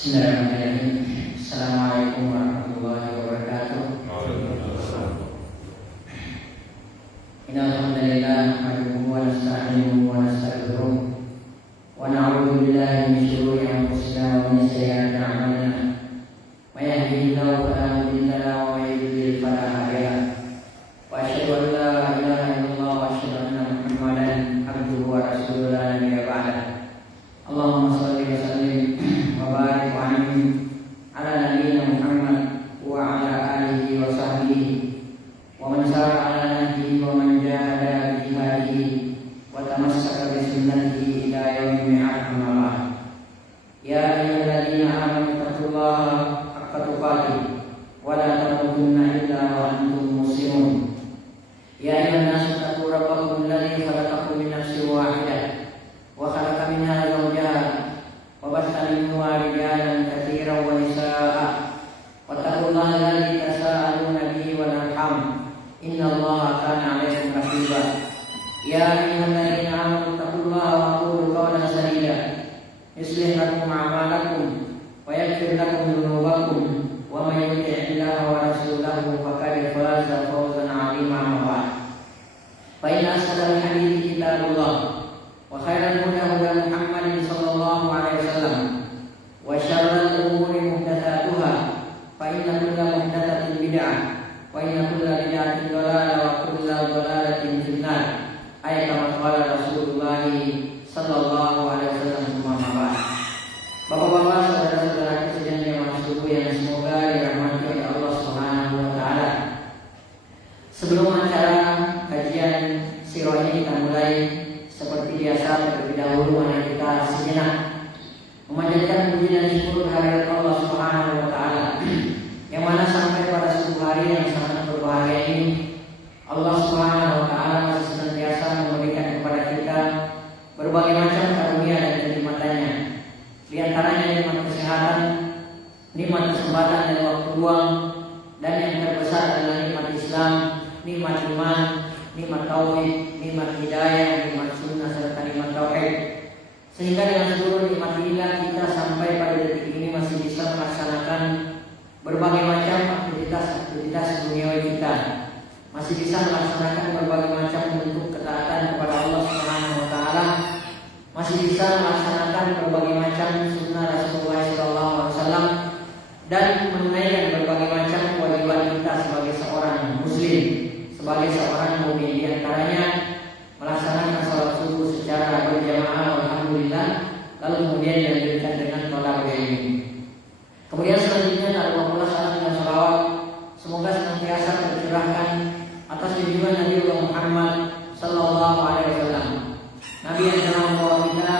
Bismillahirrahmanirrahim. Assalamualaikum warahmatullahi wabarakatuh. Innal hamdalillah nahmaduhu wa nasta'inuhu wa nastaghfiruh wa na'udzu billahi min shururi anfusina wa min sayyiati a'malina. May yahdihillahu fala mudilla lahu wa may yudlil fala hadiya lahu. Wa asyhadu an la ilaha illallah wa asyhadu anna Muhammadan abduhu wa rasuluhu la nabiyya ba'dahu. Allahumma shalli wa sallim wa barik wa an'im ala nabiyyina Muhammad wa ala alihi wa sahbihi wa man sara ala nahjihi wa man jahada bi jihadihi wa tamassaka bi sunnatihi ila yaumil mi'ad, amma ba'd. Ya ayyuhalladzina amanu taqullaha haqqa tuqatih wa la tamutunna illa wa antum muslimun. Ya ayyuhan nasu taqu rabbakum alladzi khalaqakum min nafsin wahidah wa khalaqa minha zawjaha wa batha minhuma rijalan katsiran wa nisaa'a wattaqullaha alladzi tasaaluna bihi wal arham innallaha kana 'alaykum raqiba. Ya ayyuhalladzina amanu taqullaha wa qulu qawlan sadida yuslih lakum a'malakum wa yaghfir lakum dhunubakum wa may yuti'illaha wa rasulahu faqad faza fawzan 'azima. Amma ba'd. Fa inna asdaqal hadithi kitabullah wa khairal huda huda Muhammadin sallallahu alaihi wasallam wa syarrul umuri muhdatsatuha fa inna kulla muhdatsatin bid'ah wa inna kulla bid'atin dhalalah wa kulla dhalalatin finnar. Ayat kama qala Rasulullah sallallahu alaihi wasallam. Summa. Bapak-bapak, saudara-saudara sekalian yang masuk yang semoga dirahmati oleh Allah Subhanahu wa taala. Sebelum acara kajian sirah ini kita mulai, seperti biasa terlebih dahulu mari kita sejenak memanjatkan puji dan syukur kehadirat Allah Subhanahu wa taala yang mana sampai pada suatu hari yang sangat berbahagia ini Allah Subhanahu wa taala masih senantiasa memberikan kepada kita berbagai macam karunia dan kenikmatannya. Di antaranya nikmat kesehatan, nikmat kesempatan dan waktu luang, dan yang terbesar adalah nikmat Islam, nikmat iman, nikmat tauhid, nikmat hidayah, nikmat sunnah serta nikmat tauhid. Sehingga dengan seluruh nikmat inilah kita sampai pada detik ini masih bisa melaksanakan berbagai macam aktivitas duniawi kita. Masih bisa melaksanakan berbagai macam bentuk ketaatan kepada Allah Subhanahu wa taala. Masih bisa melaksanakan berbagai macam sunnah Rasulullah sallallahu alaihi wasallam dan menunaikan berbagai macam kewajiban kita sebagai seorang muslim, sebagai seorang mukmin, di antaranya melaksanakan salat subuh secara berjamaah, alhamdulillah, lalu kemudian dilanjutkan dengan thalabul ilmi. Kemudian selanjutnya taruhlah salam dan salawat semoga senantiasa tercurahkan atas junjungan Nabi Muhammad sallallahu alaihi wasallam, Nabi yang telah membawa kita,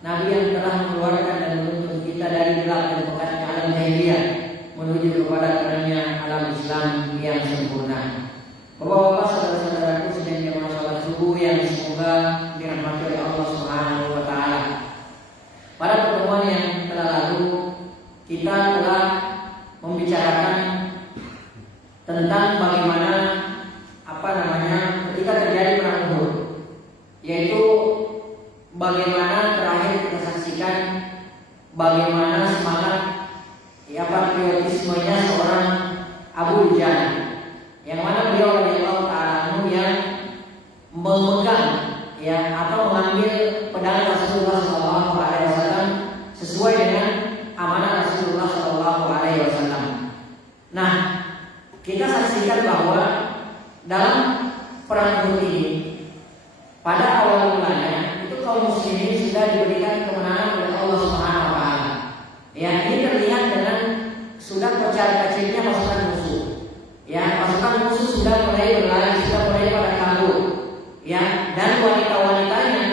Nabi yang telah mengeluarkan dan menuntun kita dari gelap dan pekatnya alam jahiliyah menuju kepada terangnya alam Islam yang sempurna. Bapak-bapak, saudara-saudaraku sedang jamaah salat subuh yang semoga dirahmati oleh Allah Subhanahu wa taala. Pada pertemuan yang telah lalu kita telah membicarakan tentang bagaimana ketika terjadi perang Uhud, yaitu bagaimana terakhir kita saksikan bagaimana semangat patriotismenya seorang Abu Jahal, yang mana beliau radhiyallahu ta'ala yang memegang atau mengambil pedang Rasulullah sallallahu alaihi wasallam sesuai dengan amanah Rasulullah sallallahu alaihi wasallam. Nah, kita saksikan bahwa dalam perang Uhud ini pada awal mulanya itu kaum muslimin sudah diberikan kemenangan oleh Allah Subhanahu wa taala. Ini terlihat dengan sudah kocar-kacirnya pasukan musuh. Pasukan musuh sudah mulai berlari, sudah mulai pada kabur. Dan wanita-wanitanya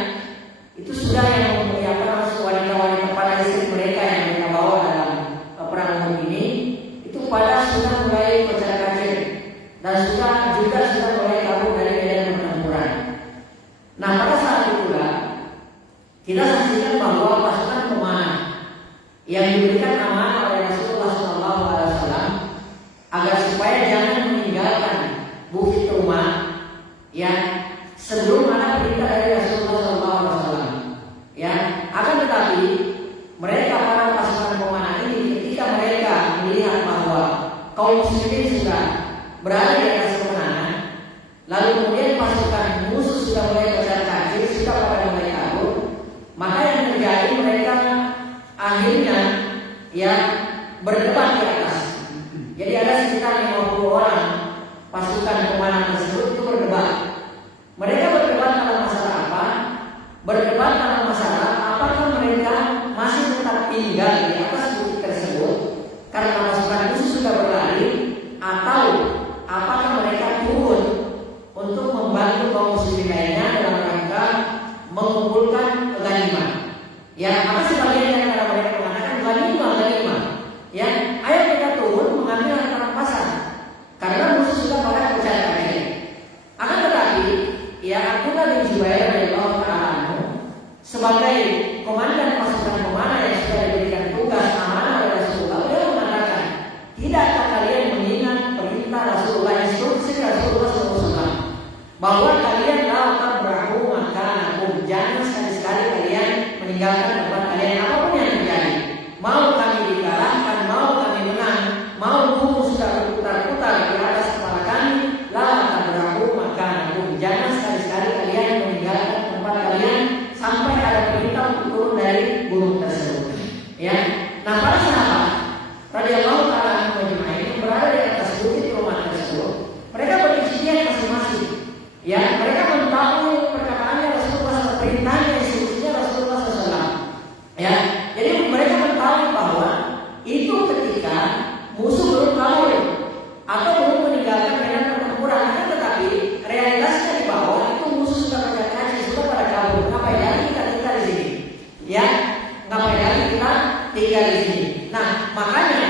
itu sudah yang wanita-wanita para istri mereka yang mereka bawa dalam perang Uhud ini itu pada sudah mulai kocar-kacir dan sudah mulai kabur dari medan pertempuran. Nah, pada saat itulah kita saksikan bahwa pasukan pemanah yang diberikan amanah oleh Rasulullah sallallahu alaihi wasallam agar supaya jangan meninggalkan bukit rumah sebelum ada perintah dari Rasulullah sallallahu alaihi wasallam. Akan tetapi mereka para pasukan pemanah kaum muslimin sudah berada di atas kemenangan, lalu kemudian pasukan musuh sudah mulai berjalan kaki, sudah pada mulai kabur, maka yang terjadi mereka akhirnya ya berdebat di atas. Jadi ada sekitar 50 orang pasukan pemanah tersebut itu berdebat. Mereka berdebat dalam masalah apa? Berdebat dalam masalah apakah mereka masih tetap tinggal di atas bukit tersebut karena pasukan musuh sudah berlari, atau apakah mereka turun untuk membantu kaum muslimin lainnya dalam rangka mengumpulkan ghanimah. Ya, maka sebagian dari antara mereka mengatakan ghanimah. Ya, ayo kita turun mengambil harta rampasan karena musuh sudah pada berjalan kaki. Akan tetapi, ya Abdullah bin Zubair radhiyallahu ta'ala sebagai komandan pasukan pemanah yang sudah diberikan tugas amanah oleh Rasulullah, beliau mengatakan, tidakkah kalian mengingat perintah Rasulullah, instruksi Rasulullah SAW, bahwa kalian dapat berahu makanakum, jangan sekali-sekali kalian meninggalkan tempat kalian apapun yang terjadi. Mau kami dikalahkan, mau kami menang, mau bumi sudah berputar-putar di atas kepala kami, la berahu makanakum, jangan sekali-sekali kalian meninggalkan tempat kalian sampai ada perintah untuk turun dari gunung tersebut. Ya, nah para sahabat radhiyallahu ta'ala anhum yang berada di atas bukit rumah tersebut, mereka beristihad masing-masing. Ya, mereka mengetahui perkataannya Rasulullah SAW, perintahnya, instruksinya Rasulullah SAW. Ya, jadi mereka mengetahui bahwa itu ketika musuh belum kabur atau belum meninggalkan medan pertempuran, tetapi realitasnya di bawah itu musuh sudah berjalan kaki, sudah pada kabur. Ngapain lagi kita tinggal di sini? Ya, ngapain lagi kita tinggal di sini? Nah, makanya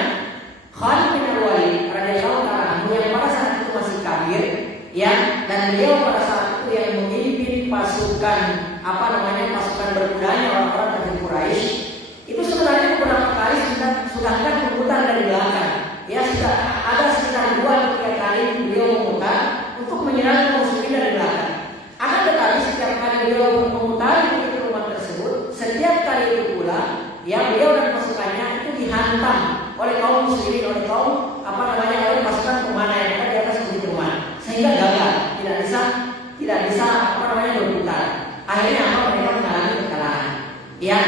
Khalid bin Walid radhiyallahu ta'ala yang pada saat itu masih kafir, ya, dan beliau pada saat itu yang memimpin pasukan pasukan berkudanya orang-orang dari Quraisy, itu sebenarnya beberapa kali sudah memutar dari belakang. Ya, sudah ada sekitar 2 atau 3 kali beliau memutar untuk menyerang muslimin dari belakang. Akan tetapi setiap kali beliau memutari di rumah tersebut, setiap kali itu pula, ya beliau dan pasukannya itu dihantam oleh kaum muslimin, oleh kaum oleh pasukan pemanah yang ada di atas bukit rumah, sehingga gagal, tidak bisa berputar. Akhirnya mereka mengalami kekalahan. Ya,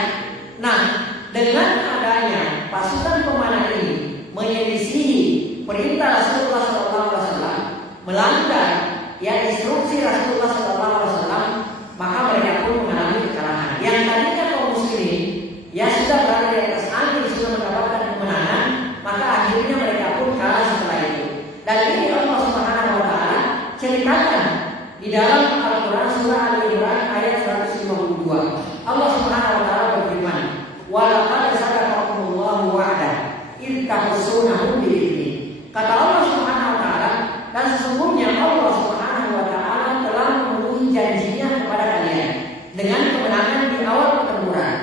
nah dengan adanya pasukan pemanah ini menyelisihi perintah Rasulullah SAW, melanggar ya instruksi Rasulullah SAW, maka mereka pun mengalami kekalahan. Yang tadinya kaum muslimin ya sudah berada di atas angin, sudah mendapatkan kemenangan, maka akhirnya mereka pun kalah setelah itu. Dan ini Allah Subhanahu wa ta'ala ceritakan di dalam Al-Quran surah Al-Imran ayat 152. Allah Subhanahu wa ta'ala berfirman, "Wa laqad sadaqakumullahu wa'dah id tahsunahum bi'izni." Kata Allah Subhanahu wa ta'ala, dan sesungguhnya Allah Subhanahu wa ta'ala telah memenuhi janjinya kepada kalian dengan kemenangan di awal pertempuran.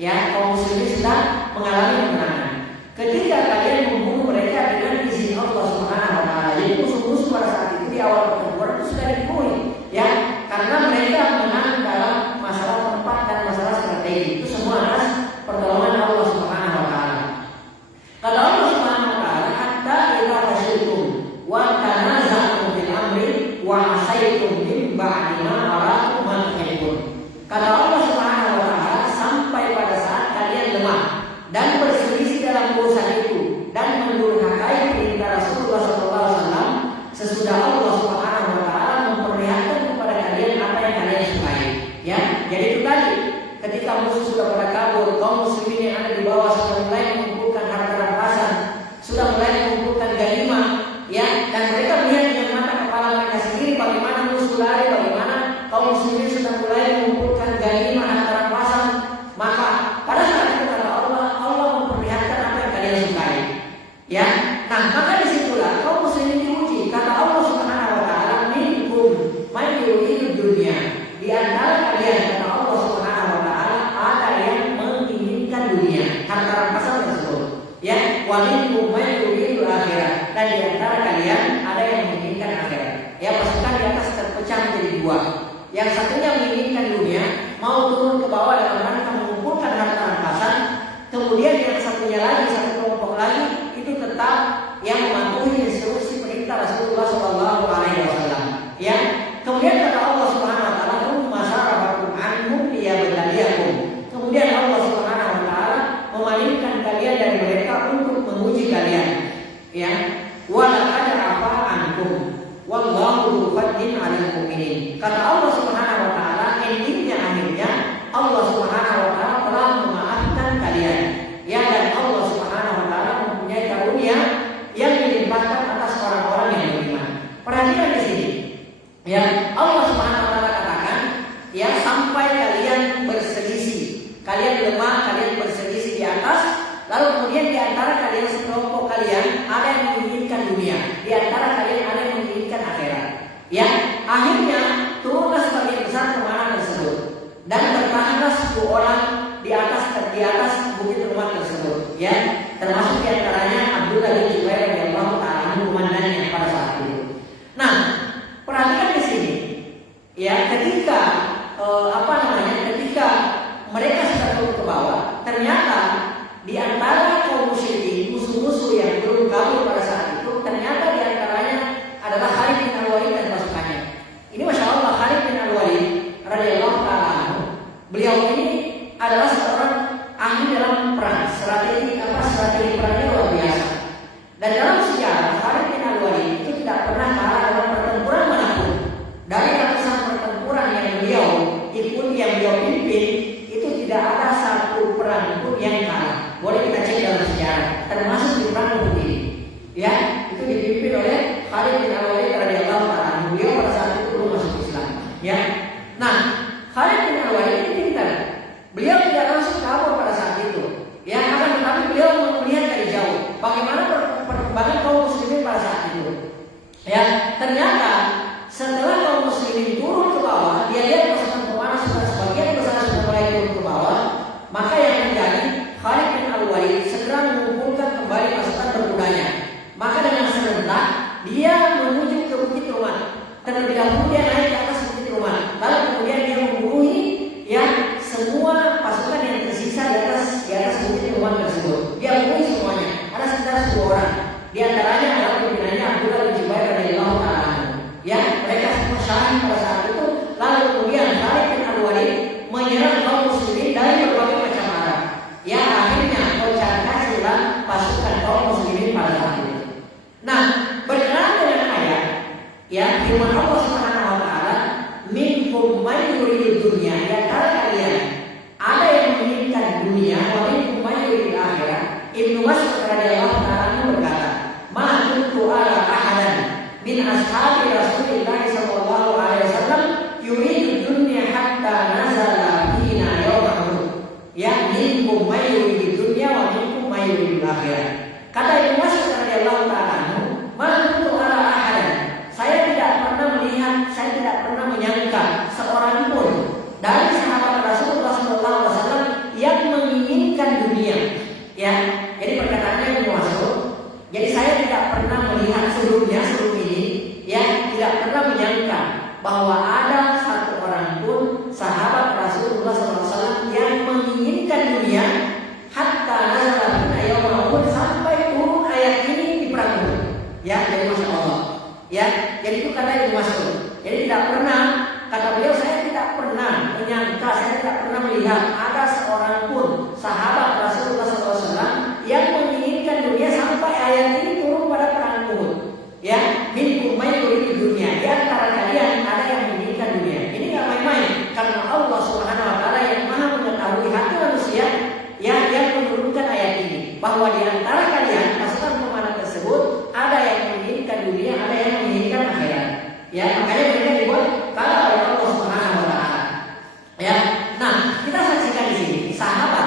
Ya, kaum muslimin sudah mengalami kemenangan ketika kalian membunuh mereka dengan izin Allah Subhanahu wa ta'ala. Jadi musuh-musuh pada saat itu di awal pertempuran itu sudah dibunuh, ya, karena mereka menang dalam masalah tempat dan masalah strategi. Itu semua atas pertolongan Allah Subhanahu wa ta'ala. Kata Allah Subhanahu wa ta'ala, "Hatta idza fashiltum wa tanaza'tum fil amri wa asaytum min ba'di ma arakum ma tuhibbun." Kata Allah Subhanahu wa ta'ala, sampai pada saat kalian lemah dan berselisih dalam urusan itu dan mendurhakai perintah Rasulullah SAW, sesudah Allah Subhanahu wa ta'ala memperlihatkan kepada kalian apa yang kalian sukai. Ya, jadi itu tadi, ketika musuh sudah pada kabur, kaum muslimin yang ada di bawah sudah mulai mengumpulkan harta rampasan, sudah mulai mengumpulkan ghanimah, ya, dan mereka melihat dengan mata kepala mereka sendiri bagaimana musuh lari, bagaimana kaum muslimin sudah mulai mengumpulkan ghanimah harta rampasan. Maka pada saat itu kata Allah memperlihatkan apa yang kalian sukai. Ya, nah maka disitulah kaum muslimin diuji. Kata Allah Subhanahu wa ta'ala, "Minkum may yuridu dunya." Di antara kalian, kata Allah Subhanahu wa ta'ala, ada yang menginginkan dunia, harta rampasan tersebut. Ya, wa minkum may yuridu akhirat. Dan di antara kalian ada yang menginginkan akhirat. Ya, pasukan di atas terpecah menjadi 2. Yang satunya menginginkan dunia, mau turun ke bawah dalam rangka mengumpulkan harta rampasan. Kemudian yang satunya lagi, satu kelompok lagi itu tetap yang mematuhi fadlin 'alal mu'minin. Kata Allah Subhanahu wa taala, akhirnya Allah Subhanahu wa taala telah memaafkan kalian. Ya, dan Allah Subhanahu wa taala mempunyai karunia yang dilimpahkan atas orang-orang yang beriman. Perhatikan di sini. Ya, Allah Subhanahu wa taala katakan, ya, sampai kalian berselisih, kalian lemah, kalian berselisih di atas, lalu kemudian di antara kalian sekelompok kalian ada yang menginginkan dunia, di antara kalian ada yang menginginkan akhirat. Ya, akhirnya turunlah sebagian besar kemana tersebut dan bertahanlah 10 orang di atas bukit rumah tersebut. Ya, termasuk di antaranya Abdullah bin Zubair radhiyallahu ta'ala komandannya pada saat itu. Nah, perhatikan di sini. Ya, ketika ketika mereka sudah turun ke bawah, ternyata di antara kaum musyrikin, musuh-musuh yang belum kabur pada saat itu, ternyata di antaranya adalah Khalid bin Al-Walid dan pasukannya. Ini Masya Allah, Khalid bin Al-Walid radhiyallahu ta'ala anhu, beliau ini adalah seorang ahli dalam perang, strategi perangnya luar biasa. Dan dalam sejarah Khalid bin Al-Walid itu tidak pernah kalah dalam pertempuran manapun. Dari ratusan pertempuran yang beliau pimpin, itu tidak ada satu perang pun yang kalah. Boleh kita cek dalam sejarah, termasuk di perang Uhud ini. Ya, itu dipimpin oleh Khalid bin Al-Walid radhiyallahu ta'ala. Beliau pada saat itu belum masuk Islam. Ya, nah Khalid bin Al-Walid ini pintar. Beliau tidak langsung kabur pada saat itu. Ya, akan tetapi beliau melihat dari jauh bagaimana perkembangan kaum muslimin pada saat itu. Ya, ternyata setelah kaum muslimin turun ke bawah, dia lihat pasukan pemanah sebagian besar sudah mulai turun ke bawah. Maka yang terjadi, Khalid bin Al-Walid segera mengumpulkan kembali pasukan berkudanya. Maka dengan serentak dia menuju ke bukit rumah. Terlebih dahulu dia naik ke atas bukit rumah. Lalu kemudian dia membunuhi semua pasukan yang tersisa di atas bukit rumah tersebut. Dia bunuh semuanya. Ada sekitar 10 orang. Di antaranya adalah pimpinannya Abdullah bin Zubair radhiyallahu ta'ala. Ya, mereka semua syahid pada saat itu. Lalu kemudian Khalid bin Al-Walid menyerang kaum muslimin dari berbagai macam arah. Ya, akhirnya pecah-pecahlah pasukan kaum muslimin pada saat itu. Nah, berkenaan dengan ayat, ya, firman Allah Subhanahu wa taala, minkum may yuridu dunya, di antara kalian ada yang menginginkan dunia, wa minkum may yuridu akhirat. Ibnu Mas'ud radhiyallahu ta'ala berkata, ma kuntu ala ahadan min ashabi Rasulillah sallallahu alaihi wasallam yuridu dunya hatta nazala fina yawma Uhud. Ya, minkum may yuridu dunya wa minkum may yuridu akhirat. Kata Ibnu Mas'ud radhiyallahu ta'ala, ma kuntu ala ahadan, saya tidak pernah menyangka seorang pun dari sahabat Rasulullah sallallahu alaihi wasallam yang menginginkan dunia. Ya, jadi perkataannya Ibnu Mas'ud. Jadi saya tidak pernah melihat sebelum ini, ya, tidak pernah menyangka bahwa ada satu orang pun sahabat Rasulullah SAW yang menginginkan dunia hatta nazala fina yawma Uhud, sampai turun ayat ini di perang Uhud. Ya, jadi Masya Allah. Ya, jadi itu kata Ibnu Mas'ud. Jadi tidak pernah, kata beliau, saya tidak pernah menyangka, saya tidak pernah melihat ada seorang pun sahabat Rasulullah SAW yang menginginkan dunia sampai ayat ini turun pada perang Uhud. Ya, minkum may yuridu dunya, di antara kalian ada yang menginginkan dunia. Ini nggak main-main, karena Allah Subhanahu wa taala yang Maha mengetahui hati manusia, ya, yang menurunkan ayat ini, bahwa di antara kalian pasukan pemanah tersebut ada yang menginginkan dunia, ada yang menginginkan akhirat. Ya, makanya mereka dibuat kalah oleh Allah Subhanahu wa taala. Ya. Nah, kita saksikan di sini sahabat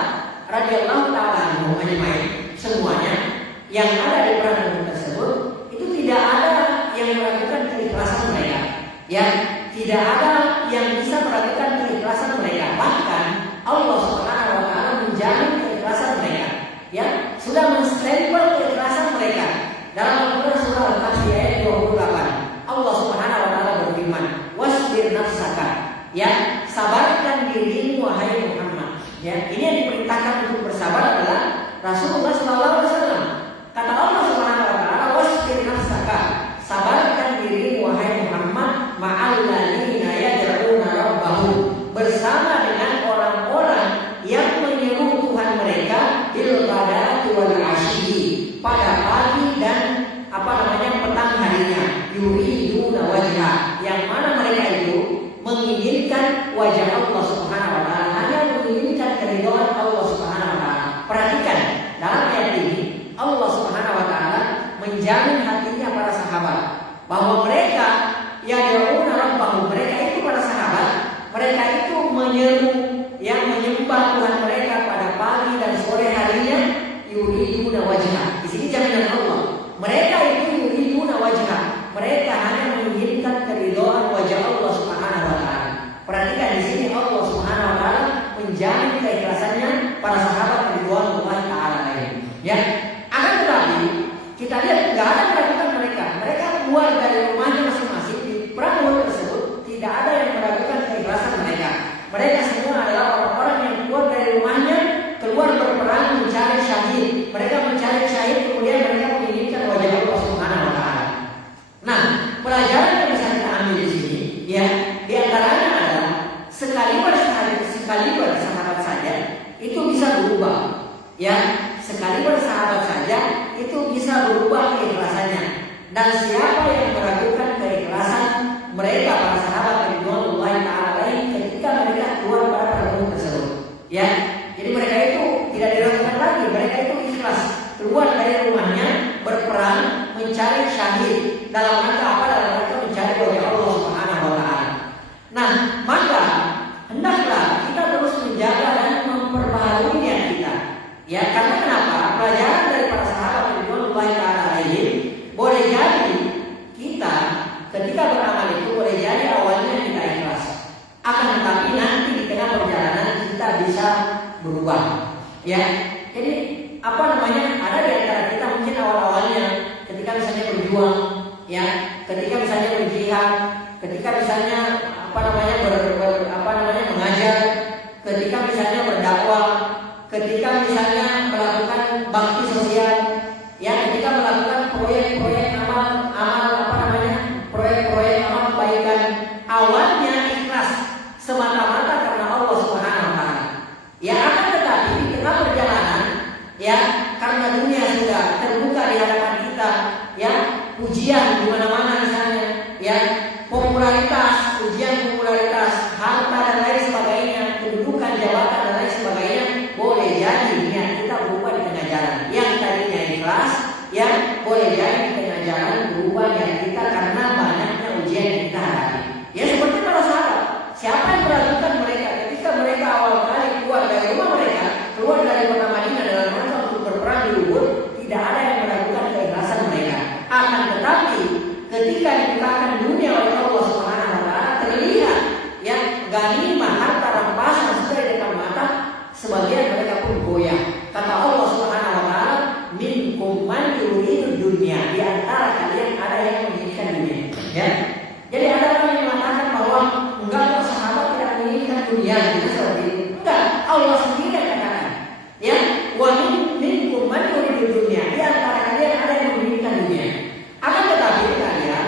radhiyallahu ta'ala anhum ajmain semuanya yang ada di perang Uhud tersebut, itu tidak ada yang meragukan keikhlasan mereka. Ya, tidak ada yang bisa meragukan keikhlasan mereka. Bahkan Allah Subhanahu wa taala menjamin keikhlasan mereka. Ya, sudah menstempel keikhlasan mereka. Dalam Al-Qur'an surah Al-Kahfi ayat 28, Allah Subhanahu wa taala berfirman, "Wasbir nafsaka." Ya, sabarkan dirimu wahai Muhammad. Ya, ini yang diperintahkan untuk bersabar adalah Rasulullah sallallahu alaihi wasallam. Kata Allah Subhanahu wa taala, "Wasbir nafsaka." Sabarkan dirimu wahai Muhammad ma'al ladzina yad'una rabbahum, bersama dengan orang-orang yang menyeru Tuhan mereka bil ghadati wal 'ashyi, pada pagi dan petang harinya. Yuridu yuriduna wajha, yang mana mereka itu menginginkan wajah Allah Subhanahu wa taala, hanya menginginkan keridhaan Allah Subhanahu wa taala. Perhatikan dalam ayat ini Allah Subhanahu wa taala menjamin hatinya para sahabat bahwa mereka yad'una rabbahum, mereka itu para sahabat, mereka itu menyeru yang menyembah Tuhan mereka pada pagi dan sore harinya, yuriduna wajha. Di sini jaminan Allah. Mereka itu yuriduna wajha. Mereka hanya menginginkan keridhaan wajah Allah Subhanahu wa taala. Perhatikan di sini Allah Subhanahu wa taala menjamin keikhlasannya para sahabat ridwanullah taala alaihi. Ya. Akan tetapi kita lihat enggak ada meragukan mereka. Mereka keluar dari rumahnya masing-masing di perang Uhud tersebut, tidak ada yang meragukan keikhlasan mereka. Mereka semua adalah orang-orang yang keluar dari rumahnya, keluar berperang mencari syahid. Mereka mencari syahid, kemudian mereka menginginkan wajah Allah Subhanahu wa taala. Nah, pelajaran yang bisa kita ambil di sini, ya, di antaranya adalah sekali bersahabat saja itu bisa berubah, ya, sekali bersahabat saja itu bisa berubah keikhlasannya. Dan siapa yang meragukan keikhlasan mereka para sahabat ridwanullah taala alaihi ketika mereka keluar pada perang tersebut, ya, jadi mereka itu tidak diragukan lagi, mereka itu ikhlas keluar dari rumahnya berperang mencari syahid dalam rangka apa? Dalam rangka mencari wajah Allah Subhanahu wa taala. Nah, maka hendaklah kita terus menjaga dan memperbaharui niat kita. Ya, karena kenapa? Pelajaran dari para sahabat ridwanullah taala alaihi, boleh jadi kita ketika beramal itu boleh jadi awalnya kita ikhlas. Akan tetapi nanti di tengah perjalanan kita bisa berubah. Ya. Jadi apa namanya? Ada di antara kita mungkin awal-awalnya ketika misalnya berjuang, ya, ketika misalnya berjihad, ketika misalnya mengajar, ketika misalnya berdakwah, ketika misalnya melakukan bakti sosial, ya, ketika melakukan proyek-proyek proyek-proyek amal kebaikan, awalnya ikhlas semata-mata karena Allah Subhanahu wa taala. Ya, akan tetapi di tengah perjalanan, ya, karena dunia sudah terbuka di hadapan kita, ya, ujian di mana-mana misalnya, ya, popularitas, ujian popularitas, harta dan lain sebagainya, kedudukan, jabatan dan lain sebagainya, boleh jadi niat kita berubah di tengah jalan. Yang tadinya ikhlas, ya, boleh jadi di tengah jalan berubah niat kita karena banyaknya ujian yang kita hadapi. Ya, seperti para sahabat, siapa yang meragukan mereka ketika mereka awal kali keluar dari rumah mereka, keluar dari kota Madinah dalam rangka untuk berperang di Uhud, tidak ada yang meragukan keikhlasan mereka. Akan tetapi ketika dibukakan dunia oleh Allah Subhanahu wa taala, terlihat, ya, ghanimah, harta rampasan sudah di depan mata, sebagian mereka pun goyah. Kata Allah Subhanahu wa taala, minkum man yuridu dunya, di antara kalian ada yang menginginkan dunia. Ya. Jadi ada orang yang mengatakan bahwa enggak, sahabat tidak menginginkan dunia, itu seperti itu. Enggak, Allah sendiri yang katakan, ya, wa minkum man yuridu dunya, di antara kalian ada yang menginginkan dunia. Akan tetapi kita lihat,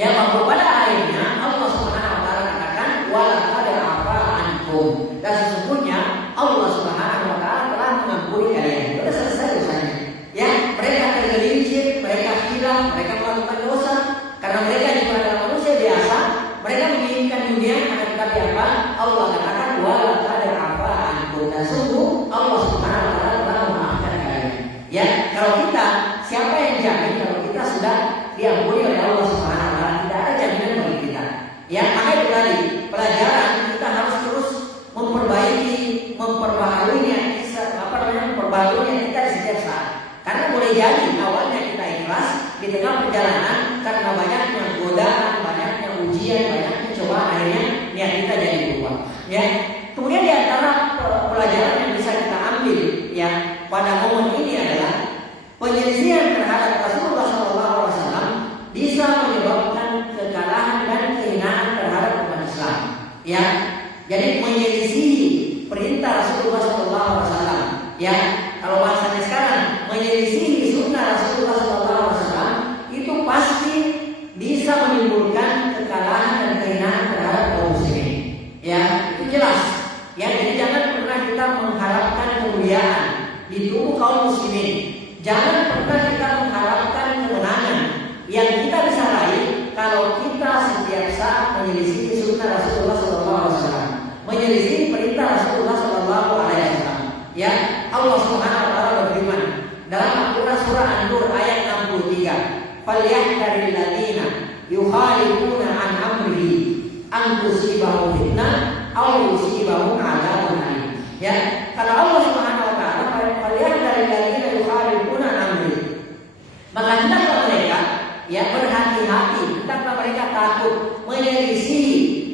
ya, bahwa pada akhirnya Allah Subhanahu wa taala katakan wala qad afa ankum, dan sesungguhnya Allah Subhanahu wa taala telah mengampuni kalian. Sudah selesai dosanya. Ya, mereka tergelincir, mereka hilang, mereka melakukan dosa karena mereka juga adalah manusia biasa. Mereka menginginkan dunia, akan tetapi apa? Allah katakan wala qad afa ankum, dan sungguh Allah Subhanahu wa taala telah memaafkan kalian. Ya, kalau kita, siapa yang jamin kalau kita sudah diampuni oleh Allah Subhanahu wa taala? Tidak ada jaminan bagi kita. Ya, maka itu tadi pelajaran kita harus terus memperbaiki, memperbaharui niat kita di setiap saat. Karena boleh jadi awalnya kita ikhlas, di tengah perjalanan karena banyaknya godaan, banyaknya ujian, banyaknya cobaan, akhirnya niat kita jadi berubah. Ya. Kemudian di antara pelajaran yang bisa kita ambil, ya, pada momen ini adalah penyelesaian terhadap Rasulullah SAW bisa menyebabkan kekalahan dan kehinaan terhadap umat Islam. Ya, jadi menyelisihi perintah Rasulullah SAW. Ya, kalau bahasanya sekarang menyelisihi sunnah Rasulullah SAW itu pasti bisa menimbulkan kekalahan dan kehinaan terhadap kaum muslimin. Ya, itu jelas. Ya, jadi jangan pernah kita mengharapkan kemuliaan di tubuh kaum muslimin. Jangan pernah kita mengharapkan kemenangan yang kita bisa raih kalau setiap saat menyelisih sunnah Rasulullah SAW, menyelisih perintah Rasulullah SAW. Ya, Allah Subhanahu Wa Taala berfirman dalam Al-Quran surah An-Nur ayat 63, "Falyahdharil ladzina yukhalifuna an amrihi an tusibahum fitnah aw yusibahum adzabun alim." Ya, karena Allah Subhanahu Wa Taala falyahdharil ladzina yukhalifuna an amrihi, maka hendaklah mereka ya berhati-hati, hendaklah mereka takut menyelisih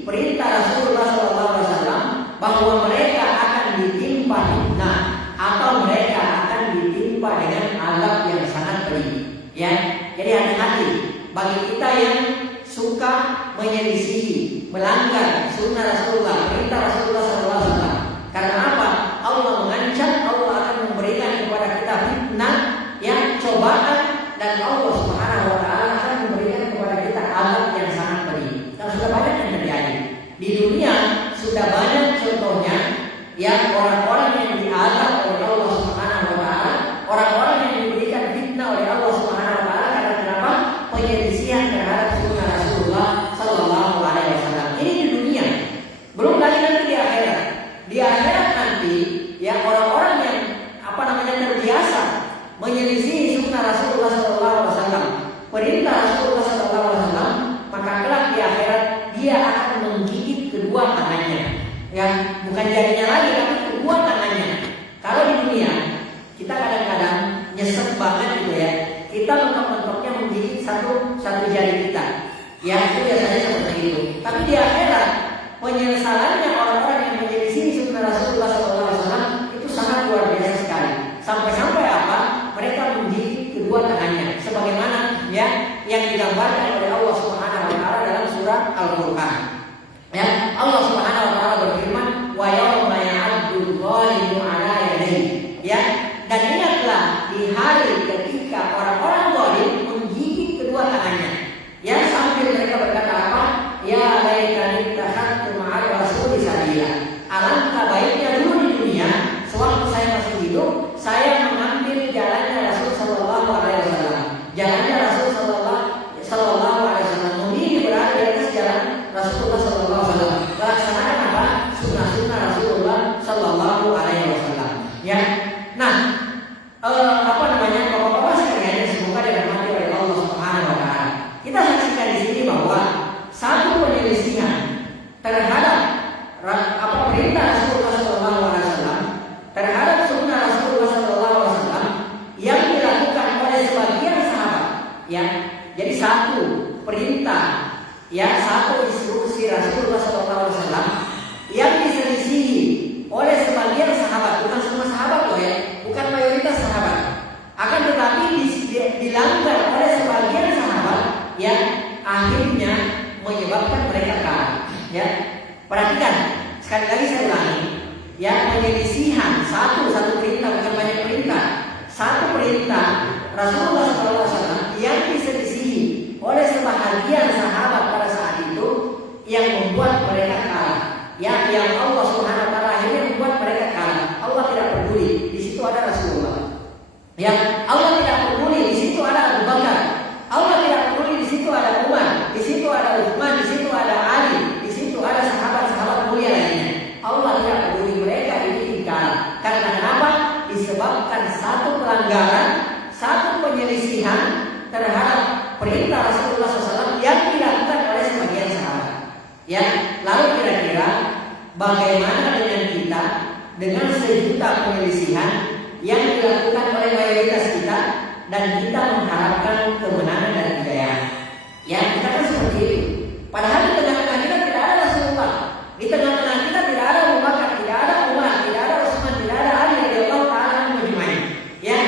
perintah Rasulullah SAW, bahwa mereka akan ditimpa fitnah atau mereka akan ditimpa dengan azab yang sangat pedih. Ya, jadi hati-hati bagi kita yang suka menyelisih, melanggar sunnah Rasulullah, perintah Rasulullah SAW. Karena apa? Allah mengancam, Allah akan memberikan kepada kita fitnah, ya, cobaan, dan Allah Subhanahu Wa Taala akan memberikan kepada kita azab yang sangat pedih. Dan sudah banyak yang terjadi di dunia, sudah banyak contohnya, ya, orang-orang yang diazab oleh Allah Subhanahu Wa Taala, orang-orang yang diberikan fitnah oleh Allah Subhanahu Wa Taala karena kenapa? Penyelisihan terhadap sunnah Rasulullah Sallallahu Alaihi Wasallam. Ini di dunia, belum lagi nanti di akhirat. Di akhirat nanti, ya, orang-orang yang terbiasa menyelisih sunnah Rasulullah Sallallahu Alaihi Wasallam, perintah Rasulullah Sallallahu Alaihi Wasallam, maka kelak di akhirat dia akan menggigit kedua tangannya. Ya, bukan jarinya lagi, tapi kedua tangannya. Kalau di dunia kita kadang-kadang nyesek banget gitu ya, kita mentok-mentoknya menggigit satu jari kita. Ya, itu biasanya seperti itu. Tapi di akhirat penyesalannya orang-orang yang menyelisih sunnah Rasulullah SAW itu sangat luar biasa sekali. Sampai-sampai apa? Mereka menggigit kedua tangannya, sebagaimana ya yang digambarkan oleh Allah Subhanahu Wa Taala dalam surah Al-Furqan. Ya, Allah Subhanahu Wa Taala berfirman, "Wa yauma ya'addu dzalimu 'ala yadayhi." Ya, dan ingatlah di hari ketika orang-orang zalim menggigit kedua tangannya. Ya, sambil mereka berkata apa? Ya laitani takhadtu ma'ar rasuli sabila. Alangkah baiknya dulu di dunia, sewaktu saya masih hidup, saya mengambil jalannya Rasul Sallallahu Alaihi Wasallam. Jalannya Rasul Sallallahu Alaihi Wasallam, memilih berada di atas jalan Rasulullah Sallallahu Alaihi Wasallam. Melaksanakan apa? Sunnah-sunnah Rasulullah Sallallahu Alaihi Wasallam. Ya, nah, bapak-bapak sekalian, semoga dirahmati oleh Allah Subhanahu Wa Taala. Kita saksikan di sini bahwa satu penyelisihan terhadap perintah Rasulullah Sallallahu Alaihi Wasallam, terhadap sunnah Rasulullah Sallallahu Alaihi Wasallam yang dilakukan oleh sebagian sahabat. Ya, jadi satu perintah, ya, satu instruksi Rasulullah Sallallahu Alaihi Wasallam yang diselisihi oleh sebagian sahabat, bukan semua sahabat loh ya, bukan mayoritas sahabat. Akan tetapi dilanggar oleh sebagian sahabat, ya, akhirnya menyebabkan mereka kalah. Ya, perhatikan sekali lagi saya ulangi, ya, penyelisihan satu perintah, bukan banyak perintah, satu perintah Rasulullah SAW yang diselisihi oleh sebagian sahabat pada saat itu yang membuat mereka kalah. Ya, yang Allah Subhanahu Wa Taala akhirnya membuat mereka kalah. Allah tidak peduli, di situ ada Rasulullah. Ya, Allah tidak peduli, di situ ada Abu Bakar. Allah tidak peduli, di situ ada Umar, di situ ada Utsman, di situ ada Ali, di situ ada sahabat-sahabat mulia lainnya. Allah tidak peduli, mereka ini kalah. Karena kenapa? Disebabkan satu pelanggaran, satu penyelisihan terhadap perintah Rasulullah SAW yang dilakukan oleh sebagian sahabat. Ya, lalu kira-kira bagaimana dengan kita dengan sejuta penyelisihan yang dilakukan oleh mayoritas kita dan kita mengharapkan kemenangan dan kejayaan? Ya, kita kan seperti itu. Padahal di tengah-tengah kita tidak ada Rasulullah, di tengah-tengah kita tidak ada Abu Bakar, tidak ada Umar, tidak ada Utsman, tidak ada Ali radhiyallahu ta'ala anhum. Ya,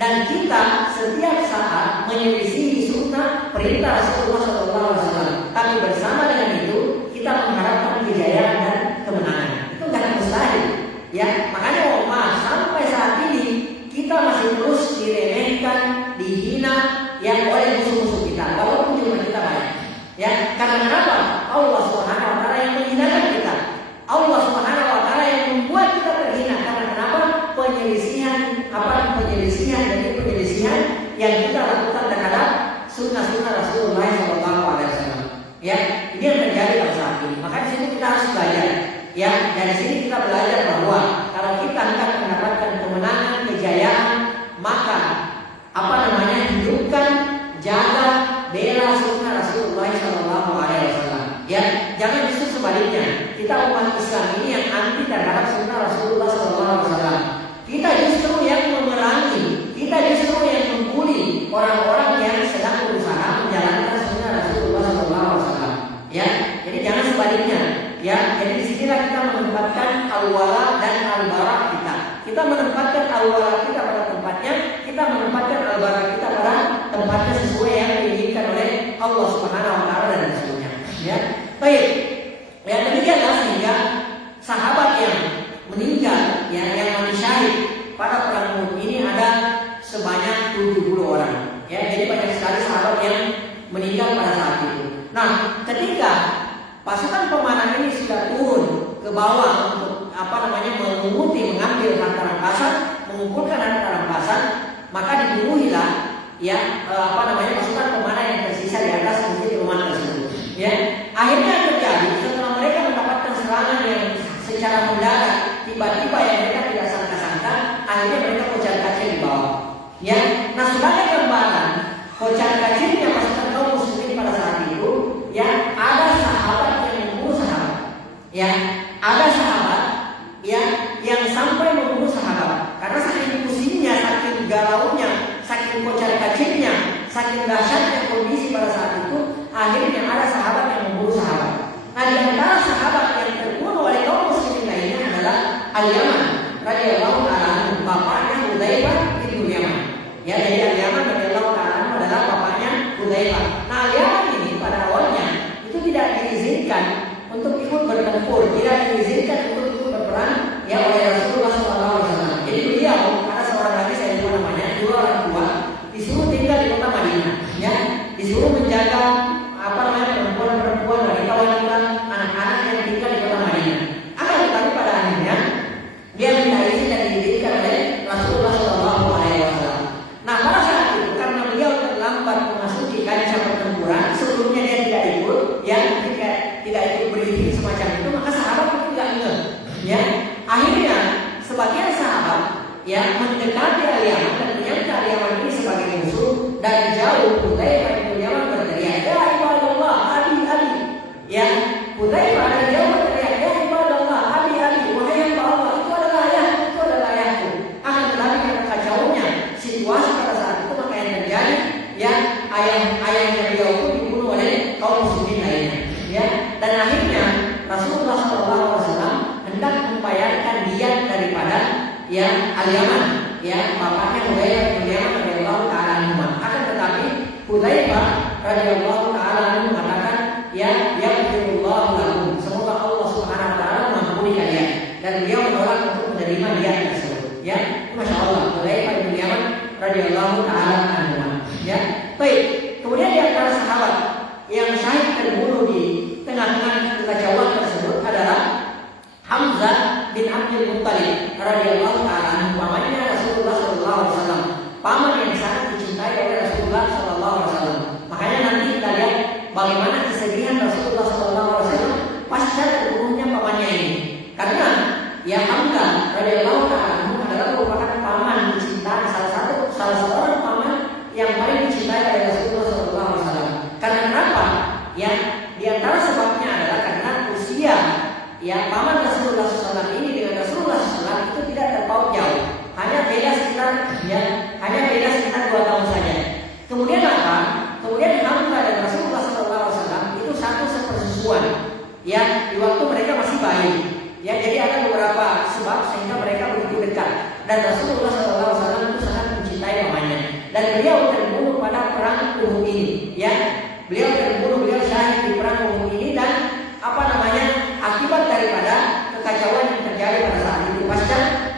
dan kita setiap saat menyelisihi sunnah perintah Rasulullah SAW. Tapi bersama dengan itu kita mengharapkan kejayaan dan kemenangan. Itu nggak mustahil. Ya, makanya sampai saat ini kita masih terus diremehkan, dihina, yang oleh musuh-musuh kita, walaupun jumlah kita banyak. Ya, karena kenapa? Allah Subhanahu Wa Taala yang menghinakan kita. Allah Subhanahu Wa Taala yang membuat kita terhina. Karena kenapa? Penyelisihan yang kita lakukan terhadap sunnah-sunnah Rasulullah SAW. Ya, Ya, dari sini kita belajar bahwa kalau kita hendak mendapatkan kemenangan, kejayaan, maka hidupkan, jaga, bela sunnah Rasulullah SAW. Ya, jangan justru sebaliknya. Kita umat Islam ini yang anti terhadap sunnah Rasulullah SAW. Kita justru yang memerangi, kita justru yang membuli orang-orang yang sedang berusaha menjalankan sunnah Rasulullah SAW. Ya, jadi jangan sebaliknya. Ya, jadi disinilah kita menempatkan al-wala dan al-bara kita. Kita menempatkan al-wala kita pada tempatnya, kita menempatkan al-bara kita pada tempatnya sesuai yang diinginkan oleh Allah Subhanahu wa taala dan Rasulnya. Ya. Baik. Ya, demikianlah sehingga sahabat yang meninggal, yang mati syahid pada perang Uhud ini ada sebanyak 70 orang. Ya, jadi banyak sekali sahabat yang meninggal pada saat itu. Nah, ketika pasukan pemanah ini sudah turun ke bawah untuk mengambil harta rampasan, mengumpulkan harta rampasan, maka dibunuhilah pasukan pemanah yang tersisa di atas masjid rumah tersebut. Ya, akhirnya terjadi setelah mereka mendapatkan serangan yang secara mendadak, tiba-tiba yang mereka tidak sangka-sangka, akhirnya mereka kocar-kacir di bawah. Ya, nah sebagai gambaran kocar-kacirnya pasukan kaum muslimin pada saat itu, ya ada sahabat yang membunuh sahabat. Ya, ada sahabat yang sampai membunuh sahabat karena saking pusingnya, saking galaunya, saking kocar-kacirnya, saking dahsyatnya kondisi pada saat itu, akhirnya ada sahabat yang membunuh sahabat. Nah, di antara sahabat yang terbunuh oleh kaum muslimin lainnya adalah Al-Yaman radhiyallahu ta'ala, bapaknya Hudzaifah bin Yaman. Ya, jadi Al-Yaman radhiyallahu ta'ala adalah bapaknya Hudzaifah. Nah, Al-Yaman ini pada awalnya itu tidak diizinkan untuk ikut bertempur, tidak diizinkan untuk ikut berperang oleh Rasulullah SAW. Jadi beliau, ada seorang lagi saya lupa namanya, dua orang tua, disuruh tinggal di kota Madinah, ya, disuruh menjaga perempuan-perempuan, wanita-wanita, anak-anak yang tinggal di kota Madinah. Akan tetapi pada akhirnya dia minta izin dan diizinkan oleh Rasulullah SAW. Nah, pada saat itu karena beliau terlambat memasuki kancah pertempuran, sebelumnya dia tidak ikut, tidak ikut briefing semacam itu, maka sahabat itu tidak ingat. Ya, akhirnya sebagian sahabat mendekati Al-Yaman dan menyangka Al-Yaman ini sebagai musuh. Dari jauh Hudzaifah bin Yaman berteriak, "Ya ibadallah, abi abi." Ya, Hudzaifah dari jauh berteriak, "Ya ibadallah, abi abi." Wahai hamba Allah, itu adalah ayahku, itu adalah ayahku. Akan tetapi karena kacaunya situasi pada saat itu, maka yang terjadi, ayahnya beliau pun dibunuh oleh kaum muslimin lainnya. Ya, dan akhirnya Rasulullah SAW hendak membayarkan diat daripada Al-Yaman, bapaknya Hudzaifah bin Yaman radhiyallahu ta'ala anhu. Akan tetapi Hudzaifah radhiyallahu ta'ala anhu mengatakan, yaghfirullahu lakum, semoga Allah Subhanahu wa taala mengampuni kalian, dan beliau menolak untuk menerima diat tersebut. Ya, Masya Allah, Hudzaifah bin Yaman radhiyallahu ta'ala anhu. Ya, baik. Kemudian di antara sahabat yang syahid terbunuh di tengah-tengah kekacauan tersebut adalah Hamzah bin Abdul Muttalib radhiyallahu ta'ala anhu, pamannya Rasulullah SAW, paman yang sangat dicintai oleh Rasulullah SAW. Makanya nanti kita lihat bagaimana kesedihan Rasulullah SAW pasca terbunuhnya pamannya ini. Karena Hamzah radhiyallahu ta'ala anhu adalah merupakan paman dicintai, salah seorang paman yang paling dicintai oleh Rasulullah SAW. Karena kenapa? Di antara sebabnya adalah karena usia paman Rasulullah SAW ini dengan Rasulullah SAW itu tidak terpaut jauh, hanya beda sekitar 2 tahun saja. Kemudian apa? Kemudian Hamzah dan Rasulullah SAW itu satu sepersusuan, di waktu mereka masih bayi. Jadi ada beberapa sebab sehingga mereka begitu dekat. Dan Rasulullah SAW itu sangat mencintai pamannya. Dan beliau terbunuh pada perang Uhud ini. Beliau syahid di perang Uhud ini, dan akibat daripada kekacauan yang terjadi pada saat itu